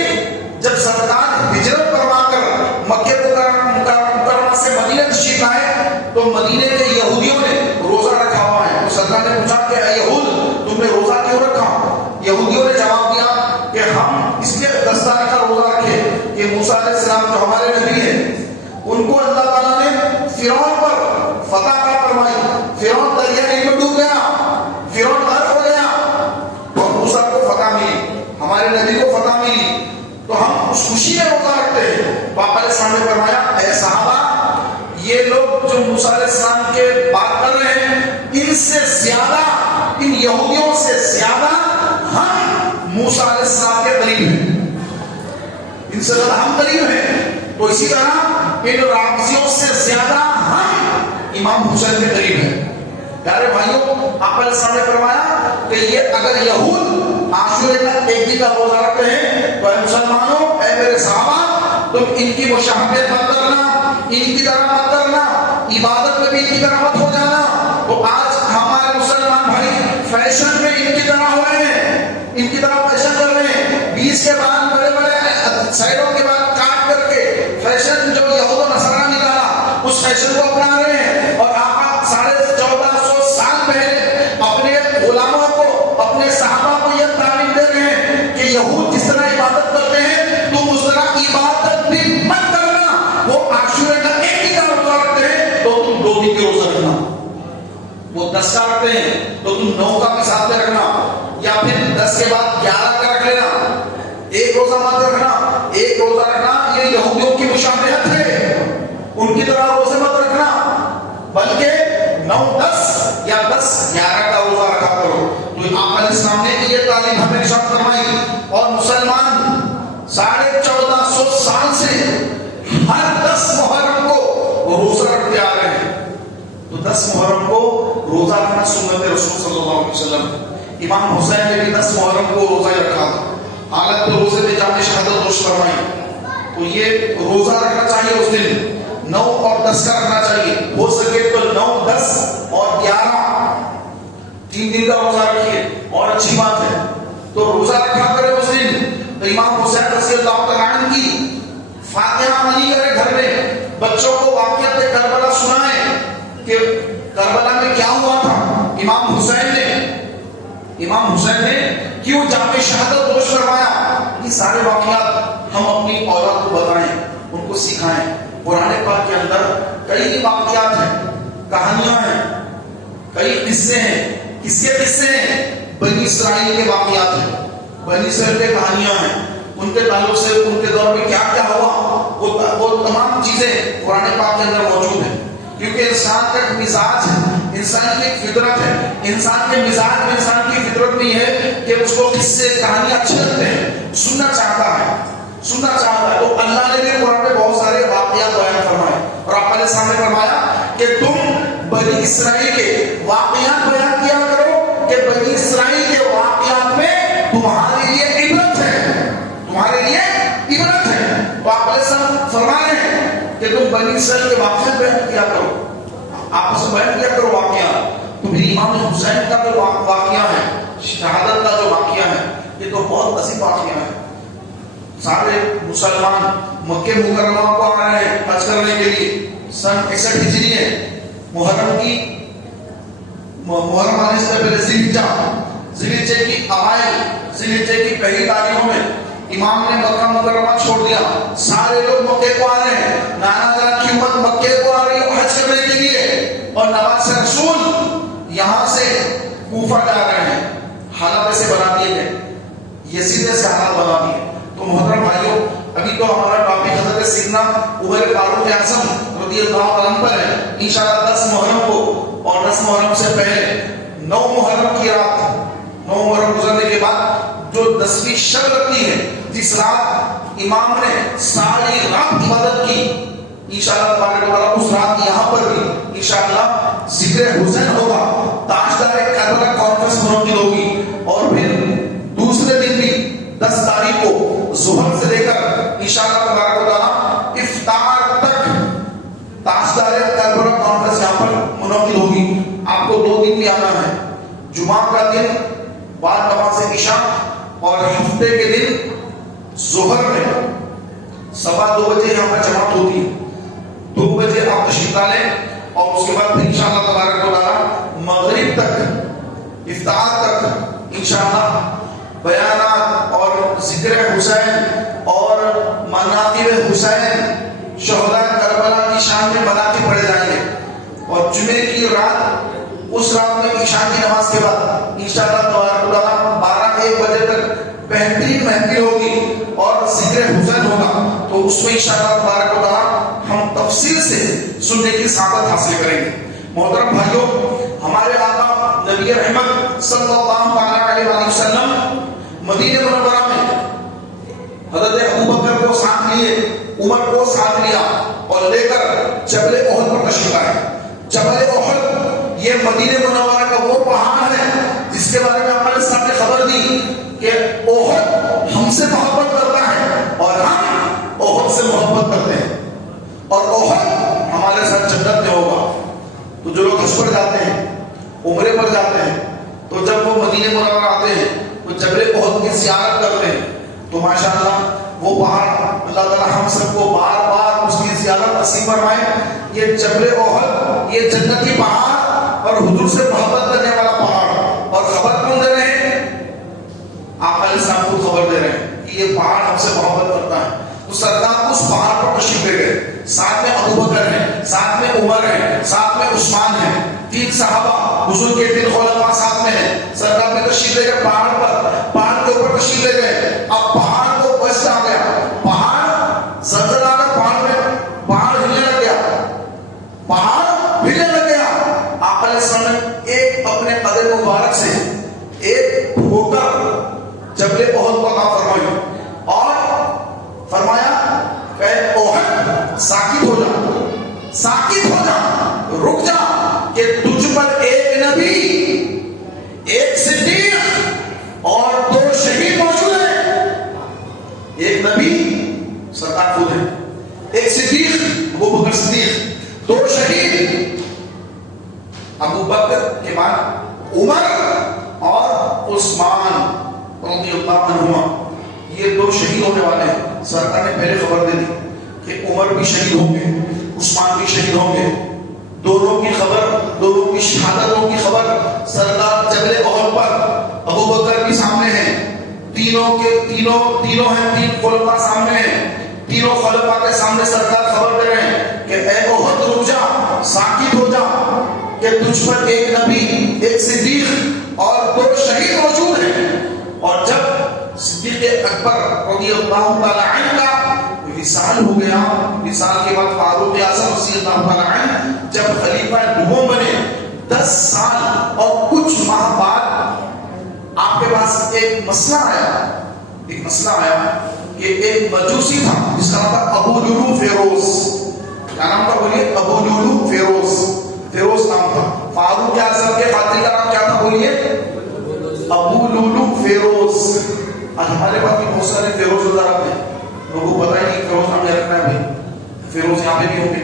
جب سرکار ہجرت فرما کر مکہ مکرمہ سے مدینہ تشریف لائے تو مدینے کے یہودیوں نے روزہ رکھا ہوا ہے. تو سرکار نے پوچھا کہ اے یہود تم نے روزہ کیوں رکھا؟ یہودیوں نے جواب دیا کہ ہم اس لیے 10 تاریخ کا روزہ رکھے کہ موسیٰ علیہ السلام جو ہمارے نبی ہیں ان کو اللہ تعالیٰ نے فرعون پر فتح کا فرمائی، فرعون دریا نیل میں ڈوب گیا، فرعون غرق ہو گیا اور موسیٰ کو فتح ملی، ہمارے نبی کو فتح ملی، تو ہم اس خوشی میں روزہ رکھتے ہیں. پاپا نے سامنے فرمایا اے صحابہ، یہ لوگ جو موسیٰ علیہ السلام کے بات کر رہے ہیں ان سے زیادہ، ان یہودیوں سے زیادہ ہم موسیٰ علیہ السلام کے قریب ہیں، ان سے زیادہ ہم قریب ہیں. تو اسی طرح ان رافضیوں سے زیادہ ہم امام حسین کے قریب ہیں. پیارے بھائیوں، آپ نے سامنے فرمایا کہ یہ اگر یہود عاشورے کا ایک دن کا روزہ رکھتے ہیں تو اے مسلمانوں، اے میرے صحابہ، تم ان کی مشابہت مت کرنا، ان کی طرح مت کرنا، عبادت میں بھی ان کی طرح مت ہو جانا. تو آج ہمارے مسلمان بھائی فیشن میں ان کی طرح ہو رہے ہیں، ان کی طرح فیشن کر رہے ہیں. 20 کے بعد بڑے بڑے سائڈوں کے بعد کاٹ کر کے فیشن جو یہود و نصارہ نکالا اس فیشن کو اپنا رہے ہیں. اور آپ 1450 سال پہلے اپنے غلاموں کو، اپنے صحابہ کو یہ تعلیم دے رہے ہیں کہ یہود جس طرح عبادت کرتے ہیں تم اس طرح عبادت بھی مت کرنا. وہ عاشورے کا ایک دن کا روزہ رکھتے ہیں تو تم 2 دن کے روزہ رکھنا، وہ 10 کا رکھتے ہیں تو تم 9 کا بھی ساتھ میں رکھنا، یا پھر 10 کے بعد 11 کا رکھ لینا. ایک روزہ مت رکھنا، ایک روزہ رکھنا یہ یہودیوں کی مشابہت ہے، ان کی طرح روزے مت رکھنا، بلکہ 9 10 یا 10 11 کا روزہ رکھا کرو. تو آپ علیہ السلام نے یہ تعلیم ہمیں ارشاد فرمائی. اور مسلمان 1450 سال سے ہر 10 محرم کو روزہ رکھتے آ رہے ہیں. تو 10 محرم کو روزہ رکھنا سنت رسول صلی اللہ علیہ وسلم. امام حسین نے بھی 10 محرم کو روزہ رکھا، حالت میں روزے میں جامع شہادت نوش فرمائی. تو یہ روزہ رکھنا چاہیے اس دن 9 اور 10 کا رکھنا چاہیے، ہو سکے تو 9 10 اور 11 3 دن کا روزہ رکھیے اور اچھی بات ہے. تو روزہ رکھا کرے اس دن. تو امام حسین رضی اللہ تعالیٰ عنہ کی فاتحہ منی کرے گھر میں، بچوں کو واقعات کربلا سنائے کہ کربلا میں کیا ہوا تھا. امام حسین نے کیوں جامع شہادت نوش فرمایا. یہ سارے واقعات ہم اپنی اولاد کو بتائیں، ان کو سکھائیں. قرآن پاک کے اندر کئی واقعات ہیں، کہانیاں ہیں، کئی قصے ہیں. کس کے قصے ہیں؟ بنی اسرائیل کے واقعات ہیں، بنی اسرائیل کے کہانیاں ہیں. ان کے تعلق سے ان کے دور میں کیا کیا ہوا وہ تمام چیزیں قرآن پاک کے اندر موجود ہیں. کیونکہ انسان کا ایک مزاج ہے، انسان کی ایک فطرت ہے، انسان کے مزاج میں، انسان کی فطرت میں یہ ہے کہ اس کو قصے کہانیاں اچھے لگتے ہیں، سننا چاہتا ہے. تو اللہ نے بھی قرآن میں بہت سارے واقعات بیان فرمائے. اور آپ نے سامنے فرمایا کہ تم بنی اسرائیل کے واقعات بیان کیا کرو کہ بنی اسرائیل کے واقعات میں تمہارے لیے عبرت ہے، تمہارے لیے عبرت ہے. تو آپ فرما رہے ہیں کہ تم بنی اسرائیل کے واقعات بیان کیا کرو، آپس میں بیان کیا کرو واقعات. تو پھر امام حسین کا جو واقعہ ہے، شہادت کا جو واقعہ ہے، یہ تو بہت عظیم واقعہ ہے. سارے مسلمان مکہ مکرمہ کو آ رہے ہیں حج کرنے کے لیے. سن 61 ہجری ہے. محرم آنے سے پہلے ذوالحجہ کی اوائل، ذوالحجہ کی پہلی تاریخوں میں امام نے مکہ مکرمہ چھوڑ دیا. سارے لوگ مکے کو آ رہے ہیں. نانا جان کی امت مکے کو آ رہی ہے حج کرنے کے لیے، اور نواز رسول یہاں سے کوفہ جا رہے ہیں. حالات ایسے بنا دیے گئے، یزید سے حالات بنا دیے. تو محترم بھائیوں، ابھی تو ہمارا ٹاپک حضرت سیدنا عمر فاروق اعظم رضی اللہ عنہ پر ہے. انشاءاللہ 10 محرم کو، اور 10 محرم سے پہلے 9 محرم کی رات، 9 محرم گزرنے کے بعد جو 10ویں شب لگتی ہے، جس رات امام نے ساری رات عبادت کی، انشاءاللہ تبارک و تعالیٰ اس رات یہاں پر بھی انشاءاللہ ذکر حسین ہوگا. تاجدار کربلا کانفرنس منعقد ہوگی. اور پھر دوسرے دن بھی 10 تاریخ کو ظہر سے لے کر انشاءاللہ تبارک و تعالیٰ افطار تک تاجدار کربلا کانفرنس یہاں پر منعقد ہوگی. آپ کو 2 دن بھی آنا ہے. جمعہ کا دن بعد نماز عشاء، اور ہفتے کے دن ظہر میں 2:15 بجے یہاں پر جماعت ہوتی ہے. 2 بجے آپ تشریف لائیں، اور اس کے بعد پھر انشاءاللہ تبارک و تعالیٰ مغرب تک، افطار تک انشاءاللہ بیانات اور ذکر حسین اور مناقب حسین، شہداء کربلا کی شان میں مناقب پڑھے جائیں گے. اور جمعے کی رات، اس رات میں عشاء کی نماز کے بعد انشاءاللہ تبارک و تعالیٰ 12-1 بجے تک بہترین محفل ہوگی اور ذکر حسین ہوگا. تو اس میں انشاءاللہ تبارک و تعالیٰ ہم تفصیل سے سننے کی سعادت حاصل کریں گے. محترم بھائیوں، ہمارے آقا نبی رحمت صلی اللہ علیہ وسلم مدینہ منورہ میں حضرت ابوبکر کو ساتھ لیے، عمر کو ساتھ لیا، اور لے کر جبل احد پر تشریف آئے. جبل احد یہ مدینہ منورہ کا وہ پہاڑ ہے جس کے بارے میں ہمارے سامنے خبر دی کہ احد ہم سے محبت کرتا ہے اور ہم احد سے محبت کرتے ہیں، اور احد ہمارے ساتھ جنت میں ہوگا. تو جو لوگ حج پر جاتے ہیں، عمرے پر جاتے ہیں، تو جب وہ مدینہ منورہ آتے ہیں تو جبل احد کی زیارت کرتے ہیں. تو ماشاءاللہ وہ پہاڑ اللہ تعالیٰ ہم سب کو بار بار اس کی زیارت نصیب فرمائے. یہ جبل احد یہ جنتی پہاڑ اور حضور سے محبت کرنے والا پہاڑ. اور خبر کون دے رہے ہیں؟ آقا علیہ السلام کو خبر دے رہے ہیں کہ یہ پہاڑ ہم سے محبت کرتا ہے. تو سرکار اس پہاڑ پر تشریف لے گئے. ساتھ میں ابوبکر ہیں، ساتھ میں عمر ہیں، ساتھ میں عثمان ہیں، 3 صحابہ حضور کے 3 خلفاء ساتھ میں ہیں. سرکار میں تشریف لے گئے پہاڑ پر، پہاڑ کے اوپر تشریف لے گئے. اب پہاڑ کو بس آ گیا، پہاڑ زلزلہ آ کر پہاڑ ہلنے لگ گیا، پہاڑ ہلنے لگ گیا. آقا علیہ السلام نے ایک اپنے قدم مبارک سے ایک ٹھوکر جبل احد کو عطا فرمائی اور فرمایا کہ احد ساکت ہو جا، ساکت ہو جا، رک جا، کہ تجھ پر ایک نبی، ایک صدیق اور 2 شہید موجود ہیں. ایک نبی سرکار خود ہے، ایک صدیق ابوبکر صدیق، 2 شہید ابوبکر کے بعد عمر اور عثمان رضی اللہ عنہما. یہ 2 شہید ہونے والے ہیں. سرکار نے پہلے خبر دے دی کہ عمر بھی شہید ہوں گے، عثمان بھی شہید ہوں گے. دونوں کی خبر، دونوں کی شہادتوں کی خبر سرکار جبل احد پر ابوبکر بھی سامنے ہیں، تینوں ہیں، 3 خلفاء سامنے ہیں. تینوں خلفاء کے سامنے سرکار خبر دے رہے ہیں کہ اے احد رک جا، ساکت ہو جا، کہ تجھ پر ایک نبی، ایک صدیق اور 2 شہید موجود ہیں. اور جب صدیق اکبر رضی اللہ تعالی عنہ کا وصال ہو گیا، وصال کے بعد فاروق اعظم رضی اللہ تعالی عنہ جب خلیفہ دوم بنے، 10 سال اور کچھ ماہ بعد آپ کے پاس ایک مسئلہ آیا کہ ایک مجوسی تھا جس کا نام تھا ابو لولو فیروز. کیا نام تھا بولیے؟ ابو لولو فیروز نام تھا. فاروق اعظم کے قاتل کا نام کیا تھا بولیے؟ ابو لولو فیروز. آج ہمارے پاس بھی بہت سارے فیروز وزارت ہیں، لوگوں کو پتہ ہی نہیں فیروز نام نے رکھنا ہے. فیروز یہاں پہ بھی ہوں گے،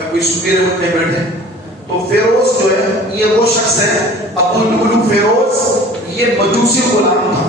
کوئی سپیرے میں بیٹھے. تو فیروز جو ہے یہ وہ شخص ہے، ابو لولو فیروز، یہ مجوسی غلام تھا.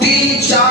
3-4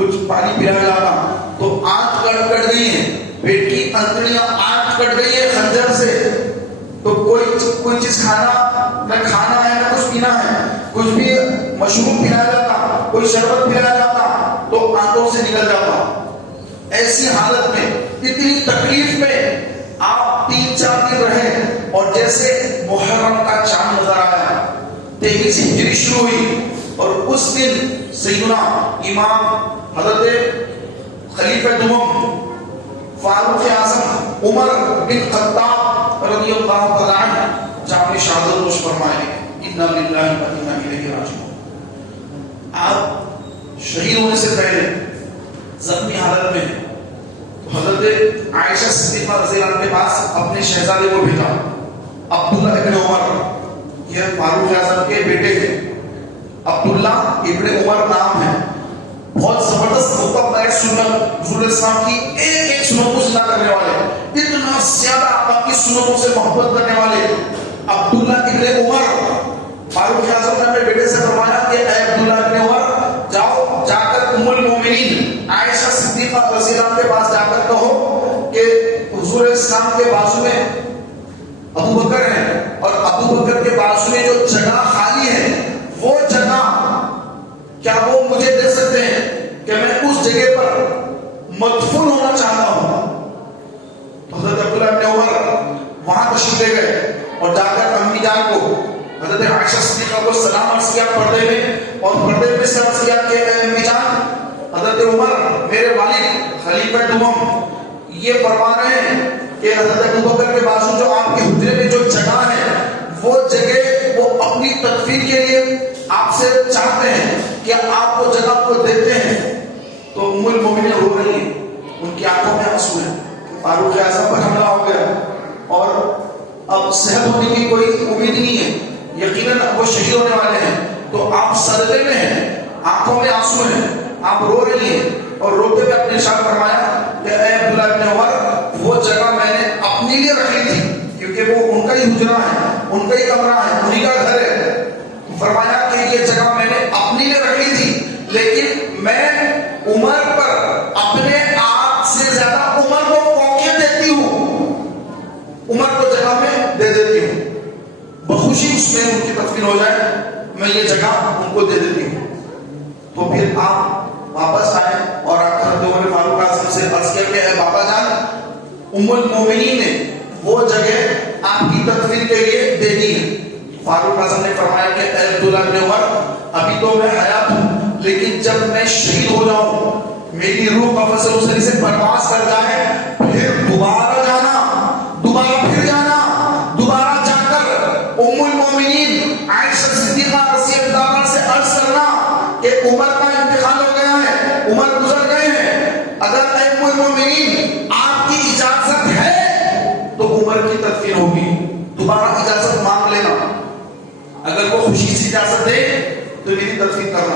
کچھ پانی پلایا جاتا تو آنکھ کٹ گئی ہے، پیٹ کی انتڑیاں آنکھ کٹ گئی ہے خنجر سے، تو کوئی چیز نہ کھانا ہے نہ کچھ پینا ہے، کچھ بھی مشروب پلایا جاتا، کوئی شربت پلایا جاتا تو آنکھوں سے نکل جاتا۔ ایسی حالت میں، اتنی تکلیف میں آپ 3-4 دن رہے، اور جیسے محرم کا چاند نظر آیا 23 ہجری شروع ہوئی، اور اس دن سیدنا امام حضرت خلیفہ دوم فاروق اعظم عمر بن خطاب رضی اللہ تعالی عنہ جامع شہادت نوش فرمائے، انا للہ و انا الیہ راجعون۔ آپ شہید ہونے سے پہلے زخمی حالت میں حضرت عائشہ صدیقہ رضی اللہ عنہ کے پاس اپنے شہزادے کو بھیجا، عبداللہ ابن عمر، یہ فاروق اعظم کے بیٹے ہیں، عبداللہ ابن عمر نام ہے، بہت زبردست متبع سنت رسول اسلام کی ایک سنت کو زندہ کرنے والے، اتنا زیادہ آپ کی سنتوں سے محبت کرنے والے عبداللہ ابن عمر۔ فاروق اعظم نے اپنے بیٹے سے فرمایا کہ اے عبداللہ ابن عمر، جاؤ جا کر ام المومنین عائشہ صدیقہ رضی اللہ عنہا کے پاس جا کر کہو کہ حضور اسلام کے بازو میں ابو بکر ہیں، اور ابو بکر کے بازو میں جو جگہ خالی ہے وہ جگہ کیا وہ مجھے دے سکتے ہیں کہ میں اس جگہ پر مدفون ہونا چاہتا ہوں۔ حضرت عبداللہ ابن عمر وہاں تشریف لے گئے، اور جا کر امی جان کو حضرت عائشہ صدیقہ کو سلام عرض کیا پردے میں، اور پردے میں سے عرض کیا کہ اے امی جان، حضرت عمر میرے والد خلیفہ دوم یہ فرما رہے ہیں کہ حضرت ابو بکر کے بازو جو آپ کے حجرے میں جو جگہ ہے وہ جگہ وہ اپنی تدفین کے لیے آپ سے چاہتے ہیں کہ آپ وہ جگہ کو دیتے ہیں۔ تو ام المومنین رو رہی ہیں، ان کی آنکھوں میں آنسو ہیں، فاروق اعظم پر حملہ ہو گیا اور اب صحت ہونے کی کوئی امید نہیں ہے، یقیناً وہ شہید ہونے والے ہیں، تو آپ صدمے میں ہیں، آنکھوں میں آنسو ہیں، آپ رو رہی ہیں، اور روتے ہوئے اپنے ارشاد فرمایا کہ اے عبداللہ ابن عمر، وہ جگہ میں نے اپنے لیے رکھی تھی، کیونکہ وہ ان کا ہی حجرہ ہے، ان کا ہی کمرہ ہے، انہی کا گھر ہے۔ فرمایا کہ یہ جگہ میں نے اپنے لیے رکھی تھی، لیکن میں عمر پر اپنے آپ سے زیادہ عمر کو موقع دیتی ہوں، عمر کو جگہ میں دے دیتی ہوں، بخوشی اس میں ان کی تدفین ہو جائے، میں یہ جگہ ان کو دے دیتی ہوں۔ تو پھر آپ واپس آئے اور آ کر عمر فاروق اعظم سے عرض کیا کہ اے بابا جان، ام المومنین نے وہ جگہ آپ کی تدفین کے لیے دے دی ہے۔ فاروق اعظم نے فرمایا کہ اے عبداللہ ابن عمر، ابھی تو میں حیات ہوں، لیکن جب میں شہید ہو جاؤں، میری روح قفس الوسری سے پرواز کر جائے، پھر دوبارہ جانا، دوبارہ پھر جانا، دوبارہ جا کر ام المومنین عائشہ صدیقہ رضی اللہ عنہا سے عرض کرنا کہ عمر کا انتقال ہو گیا ہے، عمر گزر گئے ہیں، اگر اے ام المومنین آپ کی اجازت ہے تو عمر کی تدفین ہوگی، دوبارہ اجازت مانگ لینا، اگر وہ خوشی سے اجازت دے تو میری تدفین کرنا،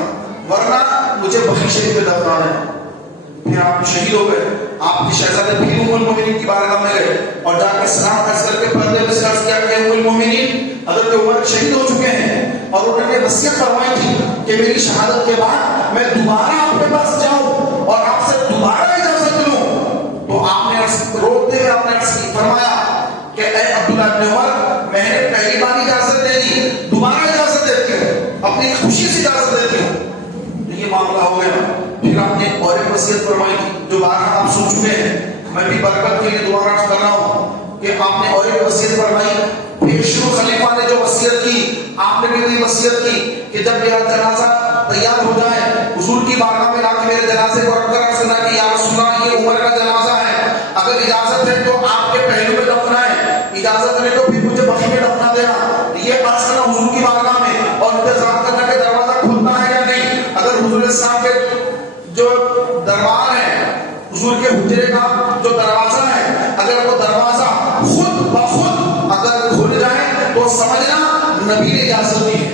ورنہ مجھے بقیع شریف میں دفنانا ہے۔ پھر آپ شہید ہو گئے، آپ کی شہزادے پھر ام المومنین کی بارگاہ میں گئے اور جا کے سلام عرض کر کے پردے میں سے عرض کیا کہ ام المومنین، حضرت عمر شہید ہو چکے ہیں، اور انہوں نے وصیت فرمائی تھی کہ میری شہادت کے بعد میں دوبارہ آپ کے پاس جاؤں اور آپ سے دوبارہ اجازت لوں۔ تو آپ نے روتے ہوئے آپ نے فرمایا کہ اے عبداللہ ابن عمر، میں نے پہلی بار اجازت دے دی، دوبارہ اجازت دیتی ہوں، اپنی خوشی سے اجازت دیتی ہوں۔ یہ معاملہ ہو گیا۔ پھر آپ نے اور ایک وصیت فرمائی تھی جو بارہا آپ سن چکے ہیں، میں بھی برکت کے لیے دوبارہ کر رہا ہوں کہ آپ نے اور ایک وصیت فرمائی، پیشرو خلیفہ نے جو وصیت کی، آپ نے بھی وہی وصیت کی کہ جب میرا جنازہ تیار ہو جائے، حضور کی بارگاہ میں لا کے میرے جنازے کو رکھ کر عرض کرنا کہ یا رسول اللہ، یہ عمر کا جنازہ ہے، اگر اجازت ہے تو آپ کے پہلو میں دفنائیں، اجازت نہیں تو پھر مجھے بقیع میں دفنا دینا۔ یہ عرض کرنا حضور کی بارگاہ میں اور انتظار کرنا کہ دروازہ کھلتا ہے یا نہیں۔ اگر حضور اسلام کے جو دربار ہے، حضور کے حجرے کا جو دروازہ ہے، اگر وہ دروازہ خود بخود اگر کھل جائے تو سمجھنا نبی نے اجازت دی ہے،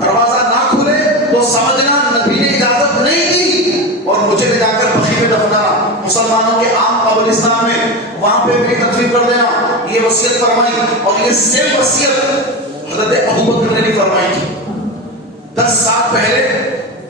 دروازہ نہ کھلے تو سمجھنا نبی نے اجازت نہیں دی، اور مجھے لے جا کر بقیع میں دفنانا، مسلمانوں کے عام قبرستان میں، وہاں پہ میری تدفین کر دینا، یہ وصیت فرمائی۔ اور یہ سیم وصیت حضرت ابو بکر نے بھی فرمائی تھی۔ 10 سال پہلے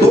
2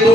2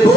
2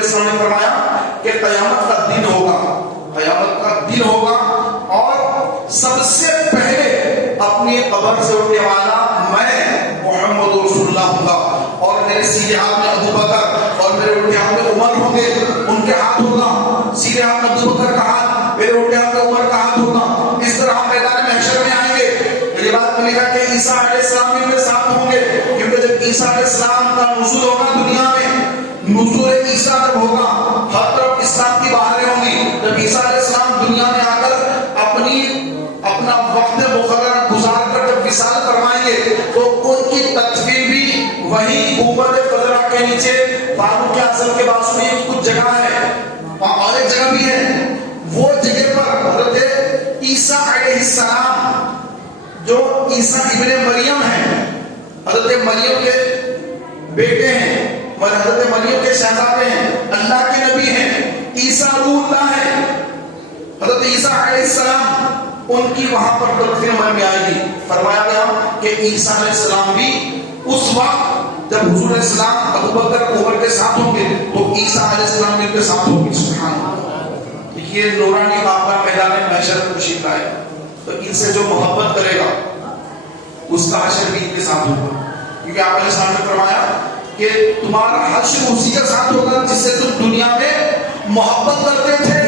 علیہ السلام نے فرمایا کہ قیامت کا دن ہوگا، قیامت کا دن ہوگا اور سب سے پہلے اپنی قبر سے اٹھنے والا میں محمد رسول اللہ ہوں گا، اور میرے سیدھے ہاتھ میں ابو بکر اور میرے الٹے ہاتھ میں عمر ہوں گے، ان کے ہاتھ ہوگا، سیدھے ہاتھ میں ابو بکر کا ہاتھ، میرے الٹے ہاتھ میں عمر کا ہاتھ ہوگا، اس طرح ہم میدان محشر میں آئیں گے۔ یہ بات میں لکھا کہ عیسیٰ علیہ السلام ان کے ساتھ ہوں گے، کیونکہ جب عیسیٰ علیہ السلام کا نزول ہوگا دنیا میں، نزول عیسیٰ جب ہوگا ہر طرف اسلام کی بہاریں ہوں گی، جب عیسیٰ علیہ السلام دنیا میں آ کر اپنا وقت مقرر گزار کر جب وصال فرمائیں گے تو ان کی تدفین بھی وہی گنبد خضرا کے نیچے فاروق اعظم کے پاس میں کچھ جگہ ہے، اور ایک جگہ بھی ہے، وہ جگہ پر حضرت عیسیٰ علیہ السلام جو عیسیٰ ابن مریم ہیں، حضرت مریم کے بیٹے ہیں، حضرت مریم کے شہزادے ہیں، اللہ کے نبی ہیں، عیسیٰ روح اللہ ہے، حضرت عیسیٰ علیہ السلام ان کی وہاں پر تدفین میں آئے گی۔ فرمایا گیا کہ عیسیٰ علیہ السلام بھی اس وقت جب حضور علیہ السلام ابو بکر عمر کے ساتھ ہوں گے تو عیسیٰ علیہ السلام بھی ان کے ساتھ ہوں گے۔ سبحان اللہ، یہ نورانی قافلہ میدان محشر میں تشریف لائے، تو ان سے جو محبت کرے گا اس کا حشر بھی ان کے ساتھ ہوگا، کیونکہ آپ علیہ السلام نے فرمایا کہ تمہارا حشر اسی کے ساتھ ہوگا جس سے تم دنیا میں محبت کرتے تھے۔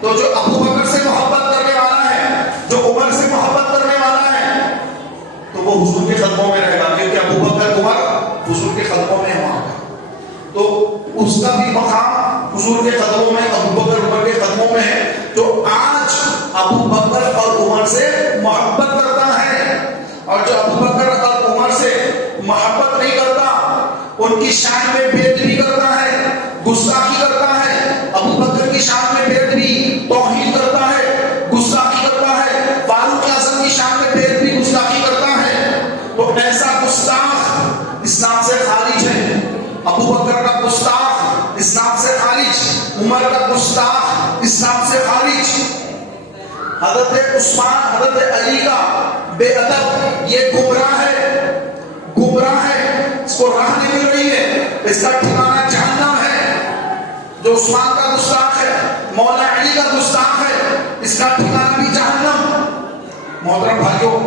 تو جو ابو بکر سے محبت کرنے والا ہے، جو عمر سے محبت کرنے والا ہے، تو وہ حضور کے قدموں میں رہے گا، کیونکہ ابو بکر عمر حضور کے قدموں میں ہے وہاں پر، تو اس کا بھی مقام حضور کے قدموں میں، ابو بکر عمر کے قدموں میں ہے۔ جو آج ابو بکر اور عمر سے محبت کرتا ہے اور جو ابو بکر اور عمر سے محبت نہیں کرتا، ان کی شان میں بے ادبی کرتا ہے، گستاخی کرتا ہے، ابو بکر کی شان میں بے ادبی توہین کرتا ہے، گستاخی کرتا ہے، فاروق اعظم کی شان میں بے ادبی گستاخی کرتا ہے، تو ایسا گستاخ اسلام سے خارج ہے۔ ابو بکر کا گستاخ اسلام سے خارج، عمر کا گستاخ اسلام سے خارج، حضرت عثمان حضرت علی کا بے ادب یہ گمراہ ہے، گمراہ ہے، اس کو راہ نہیں مل رہی ہے، اس کا ٹھکانہ جہنم ہے۔ جو عثمان کا گستاخ ہے، مولا علی کا گستاخ ہے، اس کا ٹھکانہ بھی جہنم۔ محترم بھائیوں،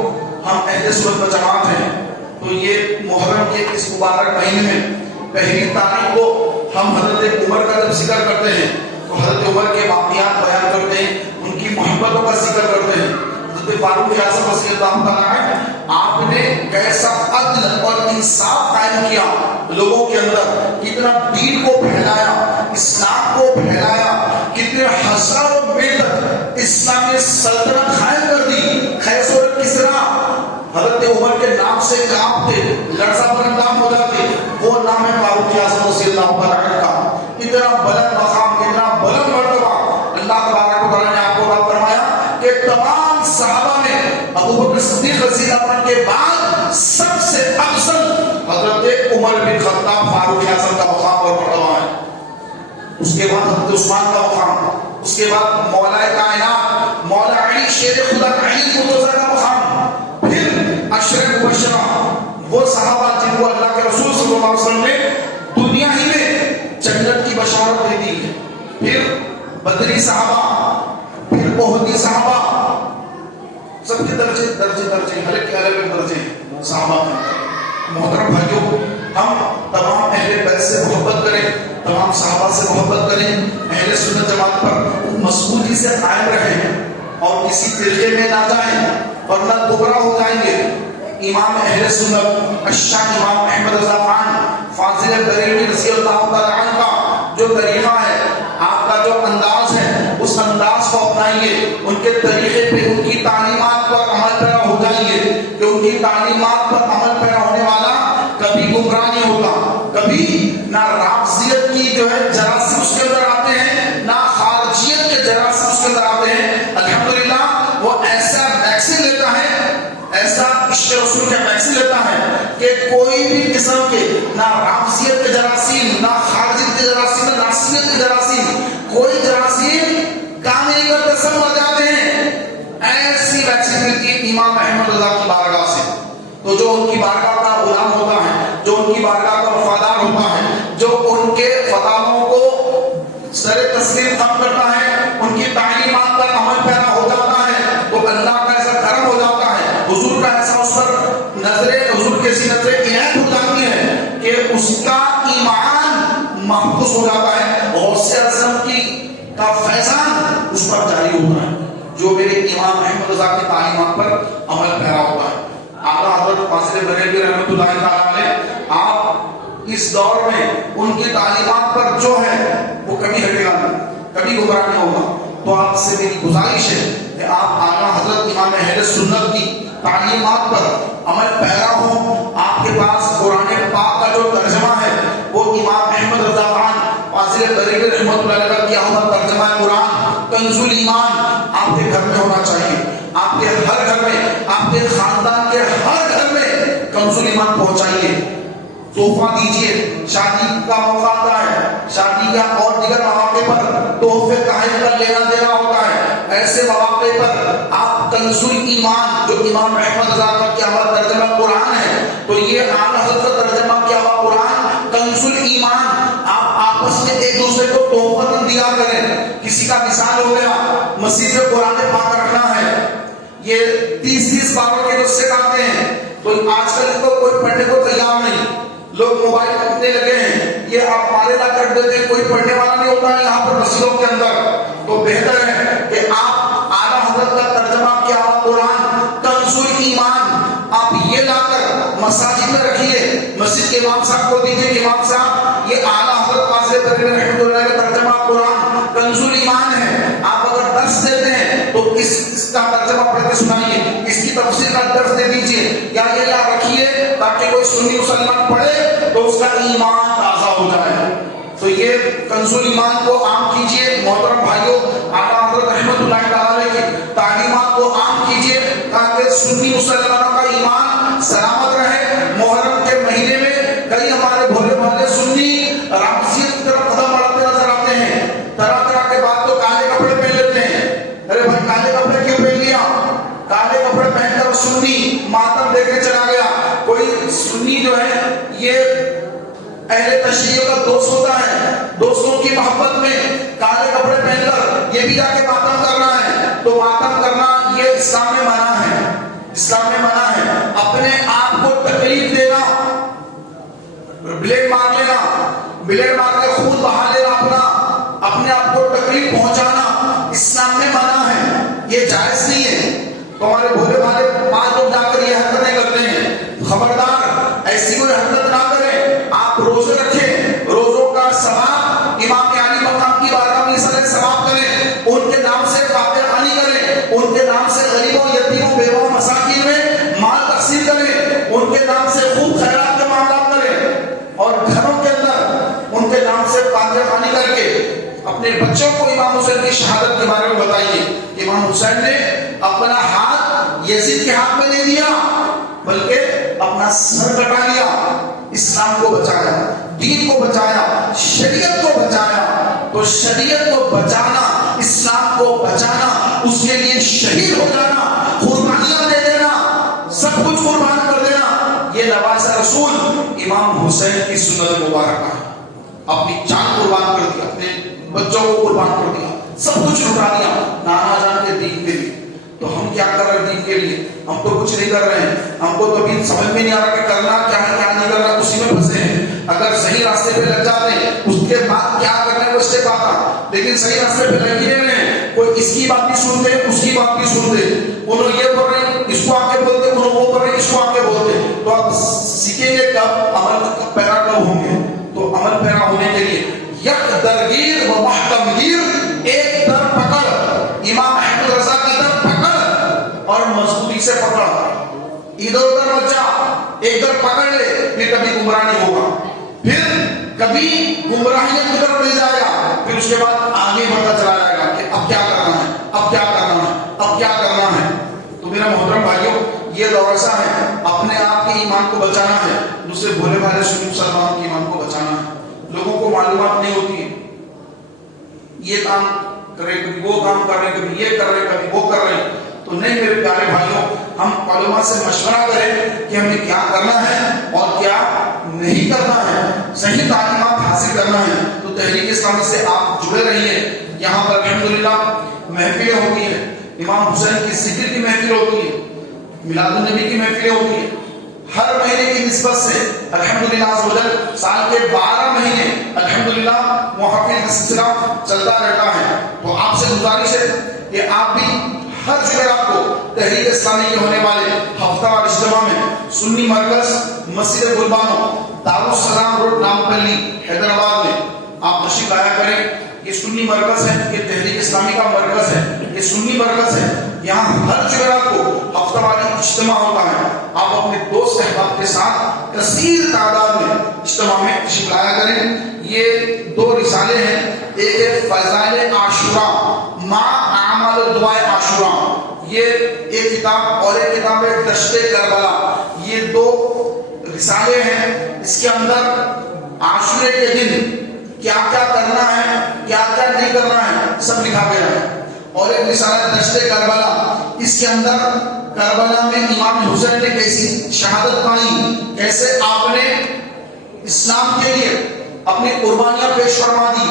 ہم اہل سنت و جماعت ہیں، تو یہ محرم کے اس مبارک مہینے میں پہلی تاریخ کو ہم حضرت عمر کا جب ذکر کرتے ہیں تو حضرت عمر کے واقعات بیان کرتے ہیں، ان کی محبتوں کا ذکر کرتے ہیں۔ حضرت فاروق اعظم رضی اللہ تعالیٰ عنہ، آپ نے کیسا عدل اور انصاف قائم کیا لوگوں کے اندر، کتنا دین کو پھیلایا، اسلام کو پھیلایا، کتنے ہزاروں میں تک اسلامی سلطنت قائم کر دی۔ قیصر اور کسریٰ حضرت عمر کے نام سے کانپتے، لرزہ پر اندام ہو جاتے، وہ نام ہے فاروق اعظم رضی اللہ عنہ کا۔ اتنا بلند مقام، اتنا بلند مرتبہ اللہ تبارک و تعالیٰ نے آپ کو عطا فرمایا کہ تمام صحابہ میں ابو بکر صدیق رضی اللہ عنہ کے بعد سب سے افضل حضرت عمر بن خطاب فاروق اعظم کا مقام اور مرتبہ ہے۔ اس کے بعد حضرت عثمان کا مقام، اس کے بعد مولا کائنات مولا علی شیر خدا علی مرتضیٰ کا مقام، پھر عشرہ مبشرہ وہ صحابہ جن کو اللہ کے رسول صلی اللہ علیہ وسلم نے دنیا ہی میں جنت کی بشارت دے دی، پھر بدری صحابہ، پھر احدی صحابہ، سب کے درجے ہر ایک کے الگ درجے صحابہ کے۔ محترم بھائیوں، ہم تمام اہل بیت سے محبت کریں، تمام صحابہ سے محبت کریں، اہل سنت جماعت پر مضبوطی سے قائم رہیں اور کسی فرقے میں نہ جائیں ورنہ گمراہ ہو جائیں گے۔ امام اہل سنت الشان امام احمد رضا خان فاضل بریلوی رضی اللہ تعالیٰ عنہ کا جو طریقہ ہے، آپ کا جو انداز ہے، اس انداز کو اپنائیے، ان کے طریقے پہ، ان کی تعلیمات پر عمل پیرا ہو جائیے، کہ ان کی تعلیمات پر عمل پیرا ہونے والا کبھی گمراہ نہیں ہوتا، کبھی نہ رافضیت کی جو ہے جراثیم اس کے اندر آتے ہیں، نہ خارجیت کے جراثیم اس کے اندر آتے ہیں۔ الحمدللہ وہ ایسا ویکسین لیتا ہے، ایسا عشق رسول کا ویکسین لیتا ہے کہ کوئی بھی قسم کے نہ رافضیت کے جراثیم، نہ خارجیت کے جراثیم، نہ ناصریت کے جراثیم، کوئی جراثیم کام نہیں کرتے، سب مر جاتے ہیں۔ ایسی ویکسین ملتی ہے امام احمد رضا کی بارگاہ سے۔ تو جو ان کی بارگاہ کا غلام ہوتا ہے، جو ان کی بارگاہ کا وفادار ہوتا ہے، جو ان کے فتاووں کو تسلیم کم کرتا ہے، ان کی تعلیمات پر عمل پیرا ہو جاتا ہے، تو اللہ کا ایسا کرم ہو جاتا ہے، حضور کا ایسا اس پر حضور کیسی نظر عنایت ہو جاتی ہے کہ اس کا ایمان محفوظ ہو جاتا ہے، غوث اعظم کا فیضان اس پر جاری ہوتا ہے، جو میرے امام احمد رضا کی تعلیمات پر عمل پیرا ہوتا ہے۔ اعلیٰ حضرت فاضل بریلوی رحمۃ اللہ تعالیٰ علیہ، آپ اس دور میں ان کی تعلیمات پر جو ہے وہ کبھی ہٹے گا نہیں، کبھی گمراہ نہیں ہوگا، تو آپ سے میری گزارش ہے کہ آپ اعلیٰ حضرت امام اہل سنت کی تعلیمات پر عمل پیرا ہوں۔ آپ کے پاس قرآن پاک کا جو ترجمہ ہے وہ امام احمد رضا خان فاضل بریلوی رحمۃ اللہ علیہ کا کیا ہوا ترجمہ قرآن کنز الایمان آپ کے گھر میں ہونا چاہیے، آپ کے ہر گھر میں، آپ کے خاندان کے ہر گھر میں کنز الایمان پہنچائیے، تحفہ دیجیے۔ شادی کا موقع آتا ہے، شادی یا اور دیگر مواقع پر تحفے تحائف کا لینا دینا ہوتا ہے، ایسے مواقع پر آپ کنز الایمان جو امام احمد رضا کا کیا ہوا ترجمہ قرآن ہے، تو یہ اعلیٰ حضرت کا ترجمہ کیا ہوا قرآن کنز الایمان آپ آپس میں ایک دوسرے کو تحفہ دیا کریں۔ کسی کا مثال ہو گیا مسجد میں قرآن پاک رکھنا ہے، یہ 30 باروں کے نسخے آتے ہیں، تو آج کل کو کوئی پڑھنے کو تیار نہیں، لوگ موبائل رکھنے لگے ہیں، یہ آپ مارے نہ کر دیتے ہیں، کوئی پڑھنے والا نہیں ہوتا ہے یہاں پر مسجدوں کے اندر، تو بہتر ہے کہ آپ اعلیٰ حضرت کا ترجمہ کیا ہوا قرآن کنز الایمان آپ یہ لا کر مساجد میں رکھیے، مسجد کے امام صاحب کو دیجیے کہ امام صاحب یہ اعلیٰ حضرت فاضل بریلوی رحمۃ اللہ کا ترجمہ قرآن کنز الایمان ہے، آپ اگر درس دیتے ہیں تو اس کا ترجمہ پڑھ کے سنائیے، اس کی تفسیر کا درس دے دیجیے، یا یہ یاد رکھیے تاکہ کوئی سنی مسلمان پڑھے تو اس کا ایمان تازہ ہو جائے۔ تو یہ کنز الایمان کو عام کیجیے محترم بھائیوں، اعلیٰ حضرت رحمۃ اللہ تعالی کی تعلیمات کو عام کیجیے تاکہ سنی مسلمانوں کا ایمان سلامت رہے۔ محرم کے مہینے میں کئی ہمارے بھولے بھالے سنی رامسیت کی طرف قدم بڑھاتے نظر آتے ہیں، طرح طرح کے بات تو کالے کپڑے پہن لیتے ہیں، ارے بھائی کالے کپڑے کیوں پہن لیا؟ کالے کپڑے پہن کر سنی ماتم دے کے چلا گیا۔ کوئی سنی جو ہے یہ اہل تشیع کا دوست ہوتا ہے، دوستوں کی محبت میں کالے کپڑے پہن کر یہ بھی جا کے ماتم کر رہا ہے، تو ماتم کرنا یہ اسلام میں منع ہے، اسلام میں منع ہے۔ اپنے آپ کو تکلیف دینا، بلیڈ مار لینا، بلیڈ مار کے خون بہا لینا، اپنے آپ کو تکلیف پہنچانا اسلام میں منع ہے، یہ جائز نہیں ہے۔ تو ہمارے بھولے بھالے پانچ لوگ جا کر یہ حرکتیں کرتے ہیں، خبردار ایسی کوئی حرکت نہ کریں۔ آپ روزے رکھیں، روزوں کا ثواب امام علی مقام کی بارگاہ میں سارے ثواب کریں، ان کے نام سے فاتحہ خوانی کریں، ان کے نام سے غریبوں یتیموں بیواؤں مساکین میں مال تقسیم کریں، ان کے نام سے خوب خیرات کے معاملات کریں، اور گھروں کے اندر ان کے نام سے فاتحہ خوانی کر کے اپنے بچوں کو امام حسین کی شہادت کے بارے میں بتائیے۔ امام حسین نے اپنا ہاتھ یزید کے ہاتھ میں نہیں دیا بلکہ اپنا سر کٹا لیا، اسلام کو بچایا، دین کو بچایا، شریعت کو بچایا۔ تو شریعت کو بچانا، اسلام کو بچانا، اس کے لیے شہید ہو جانا، قربانیاں دے دینا، سب کچھ قربان کر دینا، یہ نواز رسول امام حسین کی سنت مبارکہ ہے۔ اپنی جان قربان کر دی، اپنے بچوں کو قربان کر دیا، سب کچھ لٹا دیا نانا جان کے دین کے لیے۔ تو ہم کیا کر رہے ہیں دین کے لیے؟ ہم تو کچھ نہیں کر رہے ہیں، ہم کو تو ابھی سمجھ میں نہیں آ رہا کہ کرنا کیا ہے کیا نہیں کرنا، اسی میں پھنسے ہیں۔ اگر صحیح راستے پہ لگ جاتے ہیں اس کے بعد کیا کرنا ہے وہ اسٹیپ آتا، لیکن صحیح راستے پہ لگ ہی نہیں رہے، کوئی اس کی بات بھی سنتے اس کی بات بھی سنتے، انہوں یہ بول رہے ہیں اس کو آ کے بولتے، انہوں وہ بول رہے ہیں اس کو آ کے بولتے، تو آپ سیکھیں گے کب؟ عمل پیرا کب ہوں گے؟ تو عمل پیرا ہونے کے لیے یک درگیر و محکم گیر، ایک در پکڑ، امام احمد رضا کی در پکڑ اور مضبوطی سے پکڑ، ادھر ادھر مت جا، ایک در پکڑ لے، پھر کبھی گمراہ نہیں ہوگا، پھر کبھی گمراہیت کی طرف نہیں جائے گا، پھر اس کے بعد آگے بڑھتا چلا جائے گا کہ اب کیا کرنا ہے، اب کیا کرنا ہے، اب کیا کرنا ہے۔ تو میرا محترم بھائیوں، یہ دور ایسا ہے، اپنے آپ کے ایمان کو بچانا ہے، دوسرے بھولے بھالے سنی مسلمانوں کے ایمان کو بچانا ہے۔ لوگوں کو معلومات نہیں ہوتی ہے، یہ کام کرے کبھی وہ کام کر رہے، کبھی یہ کر رہے، کبھی وہ کر رہے، تو نہیں میرے پیارے بھائیوں، ہم علماء سے مشورہ کریں کہ ہمیں کیا کرنا ہے اور کیا نہیں کرنا ہے، صحیح تعلیمات حاصل کرنا ہے۔ تو تو تحریک اسلامی سے آپ جڑے رہیے. یہاں پر الحمدللہ محفلیں ہوتی ہیں, امام حسین کی ذکر کی محفل ہوتی ہے, میلاد النبی کی محفلیں ہوتی ہیں. ہر مہینے کی نسبت سے الحمدللہ عز و جل سال کے 12 مہینے الحمدللہ محفل کا سلسلہ چلتا رہتا ہے. تو آپ سے گزارش ہے کہ آپ بھی ہر جمعرات کو تحریک اسلامی کے ہونے والے ہفتہ وار اجتماع میں سنی مرکز مسجد گلبانو دارالسلام روڈ نامپلی حیدرآباد میں آپ تشریف لایا کریں. یہ سنی مرکز ہے, یہ تحریک اسلامی کا مرکز ہے, یہ سنی مرکز ہے. یہاں ہر جمعرات کو ہفتہ واری اجتماع ہوتا ہے. آپ اپنے دوست احباب کے ساتھ کثیر تعداد میں اجتماع میں تشریف لایا کریں. یہ 2 رسالے ہیں, ایک ہے فضائل عاشوراء ما اعمال دعائے عاشوراء, یہ ایک کتاب, اور ایک کتاب ہے دشت کربلا. یہ 2 رسالے ہیں. اس کے اندر عاشورے کے دن کیا کیا کرنا ہے, کیا کیا نہیں کرنا ہے, سب لکھا گیا ہے. اور ایک رسالہ دشت کربلا, اس کے اندر کربلا میں امام حسین نے کیسی شہادت پائی, کیسے آپ نے اسلام کے لیے اپنی قربانیاں پیش فرما دی,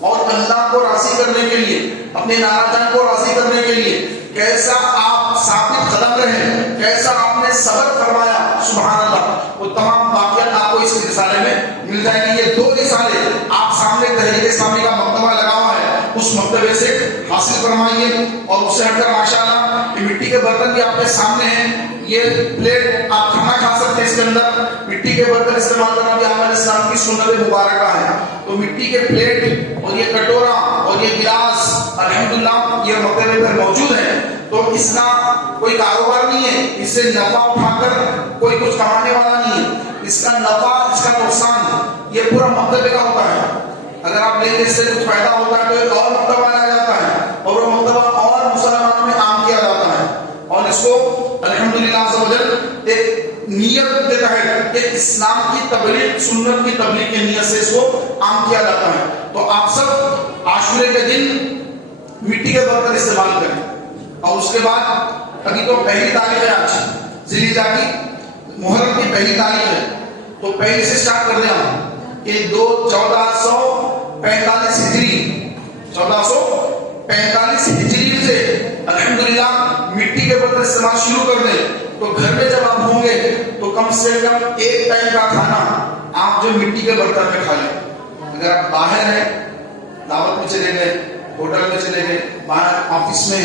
اور اللہ کو راضی کرنے کے لیے, اپنے نانا جان کو راضی کرنے کے لیے کیسا آپ ثابت قدم رہے, کیسا آپ نے صبر فرمایا. سبحان اللہ. وہ تمام واقعات آپ کو اس رسالے میں مل جائیں گے. یہ 2 رسالے آپ سامنے تحریک اسلامی کا مکتبہ لگا ہوا ہے, اس مکتبے سے حاصل فرمائیے. اور اس سے ہٹ کر ماشاءاللہ یہ مٹی کے برتن بھی آپ کے سامنے ہیں. یہ پلیٹ آپ کھانا کھا سکتے ہیں, اس کے اندر مٹی کے برتن استعمال کرنا بھی آقا اسلام کی سنت مبارکہ ہے. تو مٹی کے پلیٹ اور یہ کٹورا اور یہ گلاس الحمدللہ یہ مکتبے پر موجود ہے. تو اس کا کوئی کاروبار نہیں ہے, اس سے نفع اٹھا کر کوئی کچھ کمانے والا نہیں ہے. اس کا نفع, اس کا نقصان یہ پورا مکتبے کا ہوتا ہے. اگر آپ لیں گے اس سے کچھ فائدہ ہوتا ہے تو ایک اور مکتبہ لایا جاتا ہے, اور وہ مکتبہ اور مسلمانوں میں عام کیا جاتا ہے. اور اس کو الحمدللہ عز و جل ایک نیت کے تحت, ایک اسلام کی تبلیغ, سنت کی تبلیغ کی نیت سے اس کو عام کیا جاتا ہے. تو آپ سب عاشورے کے دن مٹی کے برتن استعمال کریں. اور اس کے بعد ابھی تو پہلی تاریخ ہے, آج ذی الحجہ کی محرم کی پہلی تاریخ ہے. تو پہلے سے سٹارٹ کر دیں ہم کہ 1445 ہجری, 1445 ہجری سے الحمدللہ مٹی کے برتن استعمال شروع کر دیں. تو گھر میں جب آپ ہوں گے تو کم سے کم ایک ٹائم کا کھانا آپ جو مٹی کے برتن میں کھا لیں. اگر آپ باہر ہیں, دعوت میں چلے گئے, ہوٹل میں چلے گئے, باہر آفس میں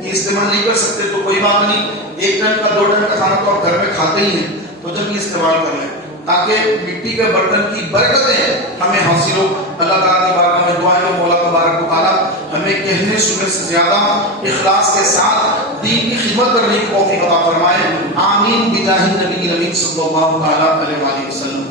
یہ استعمال نہیں کر سکتے تو کوئی بات نہیں, 1 ٹائم کا 2 ٹائم کا کھانا تو آپ گھر میں کھاتے ہی ہیں. تو جب یہ استعمال کر لیں تاکہ مٹی کے برتن کی برکتیں ہمیں حاصل ہو. اللہ تعالیٰ کی بارگاہ میں دعا ہے کہ مولا تبارک و تعالیٰ ہمیں کہنے سننے سے زیادہ اخلاص کے ساتھ دین کی خدمت کرنے کی توفیق عطا فرمائے. آمین بجاہ النبی الامین صلی اللہ علیہ وسلم.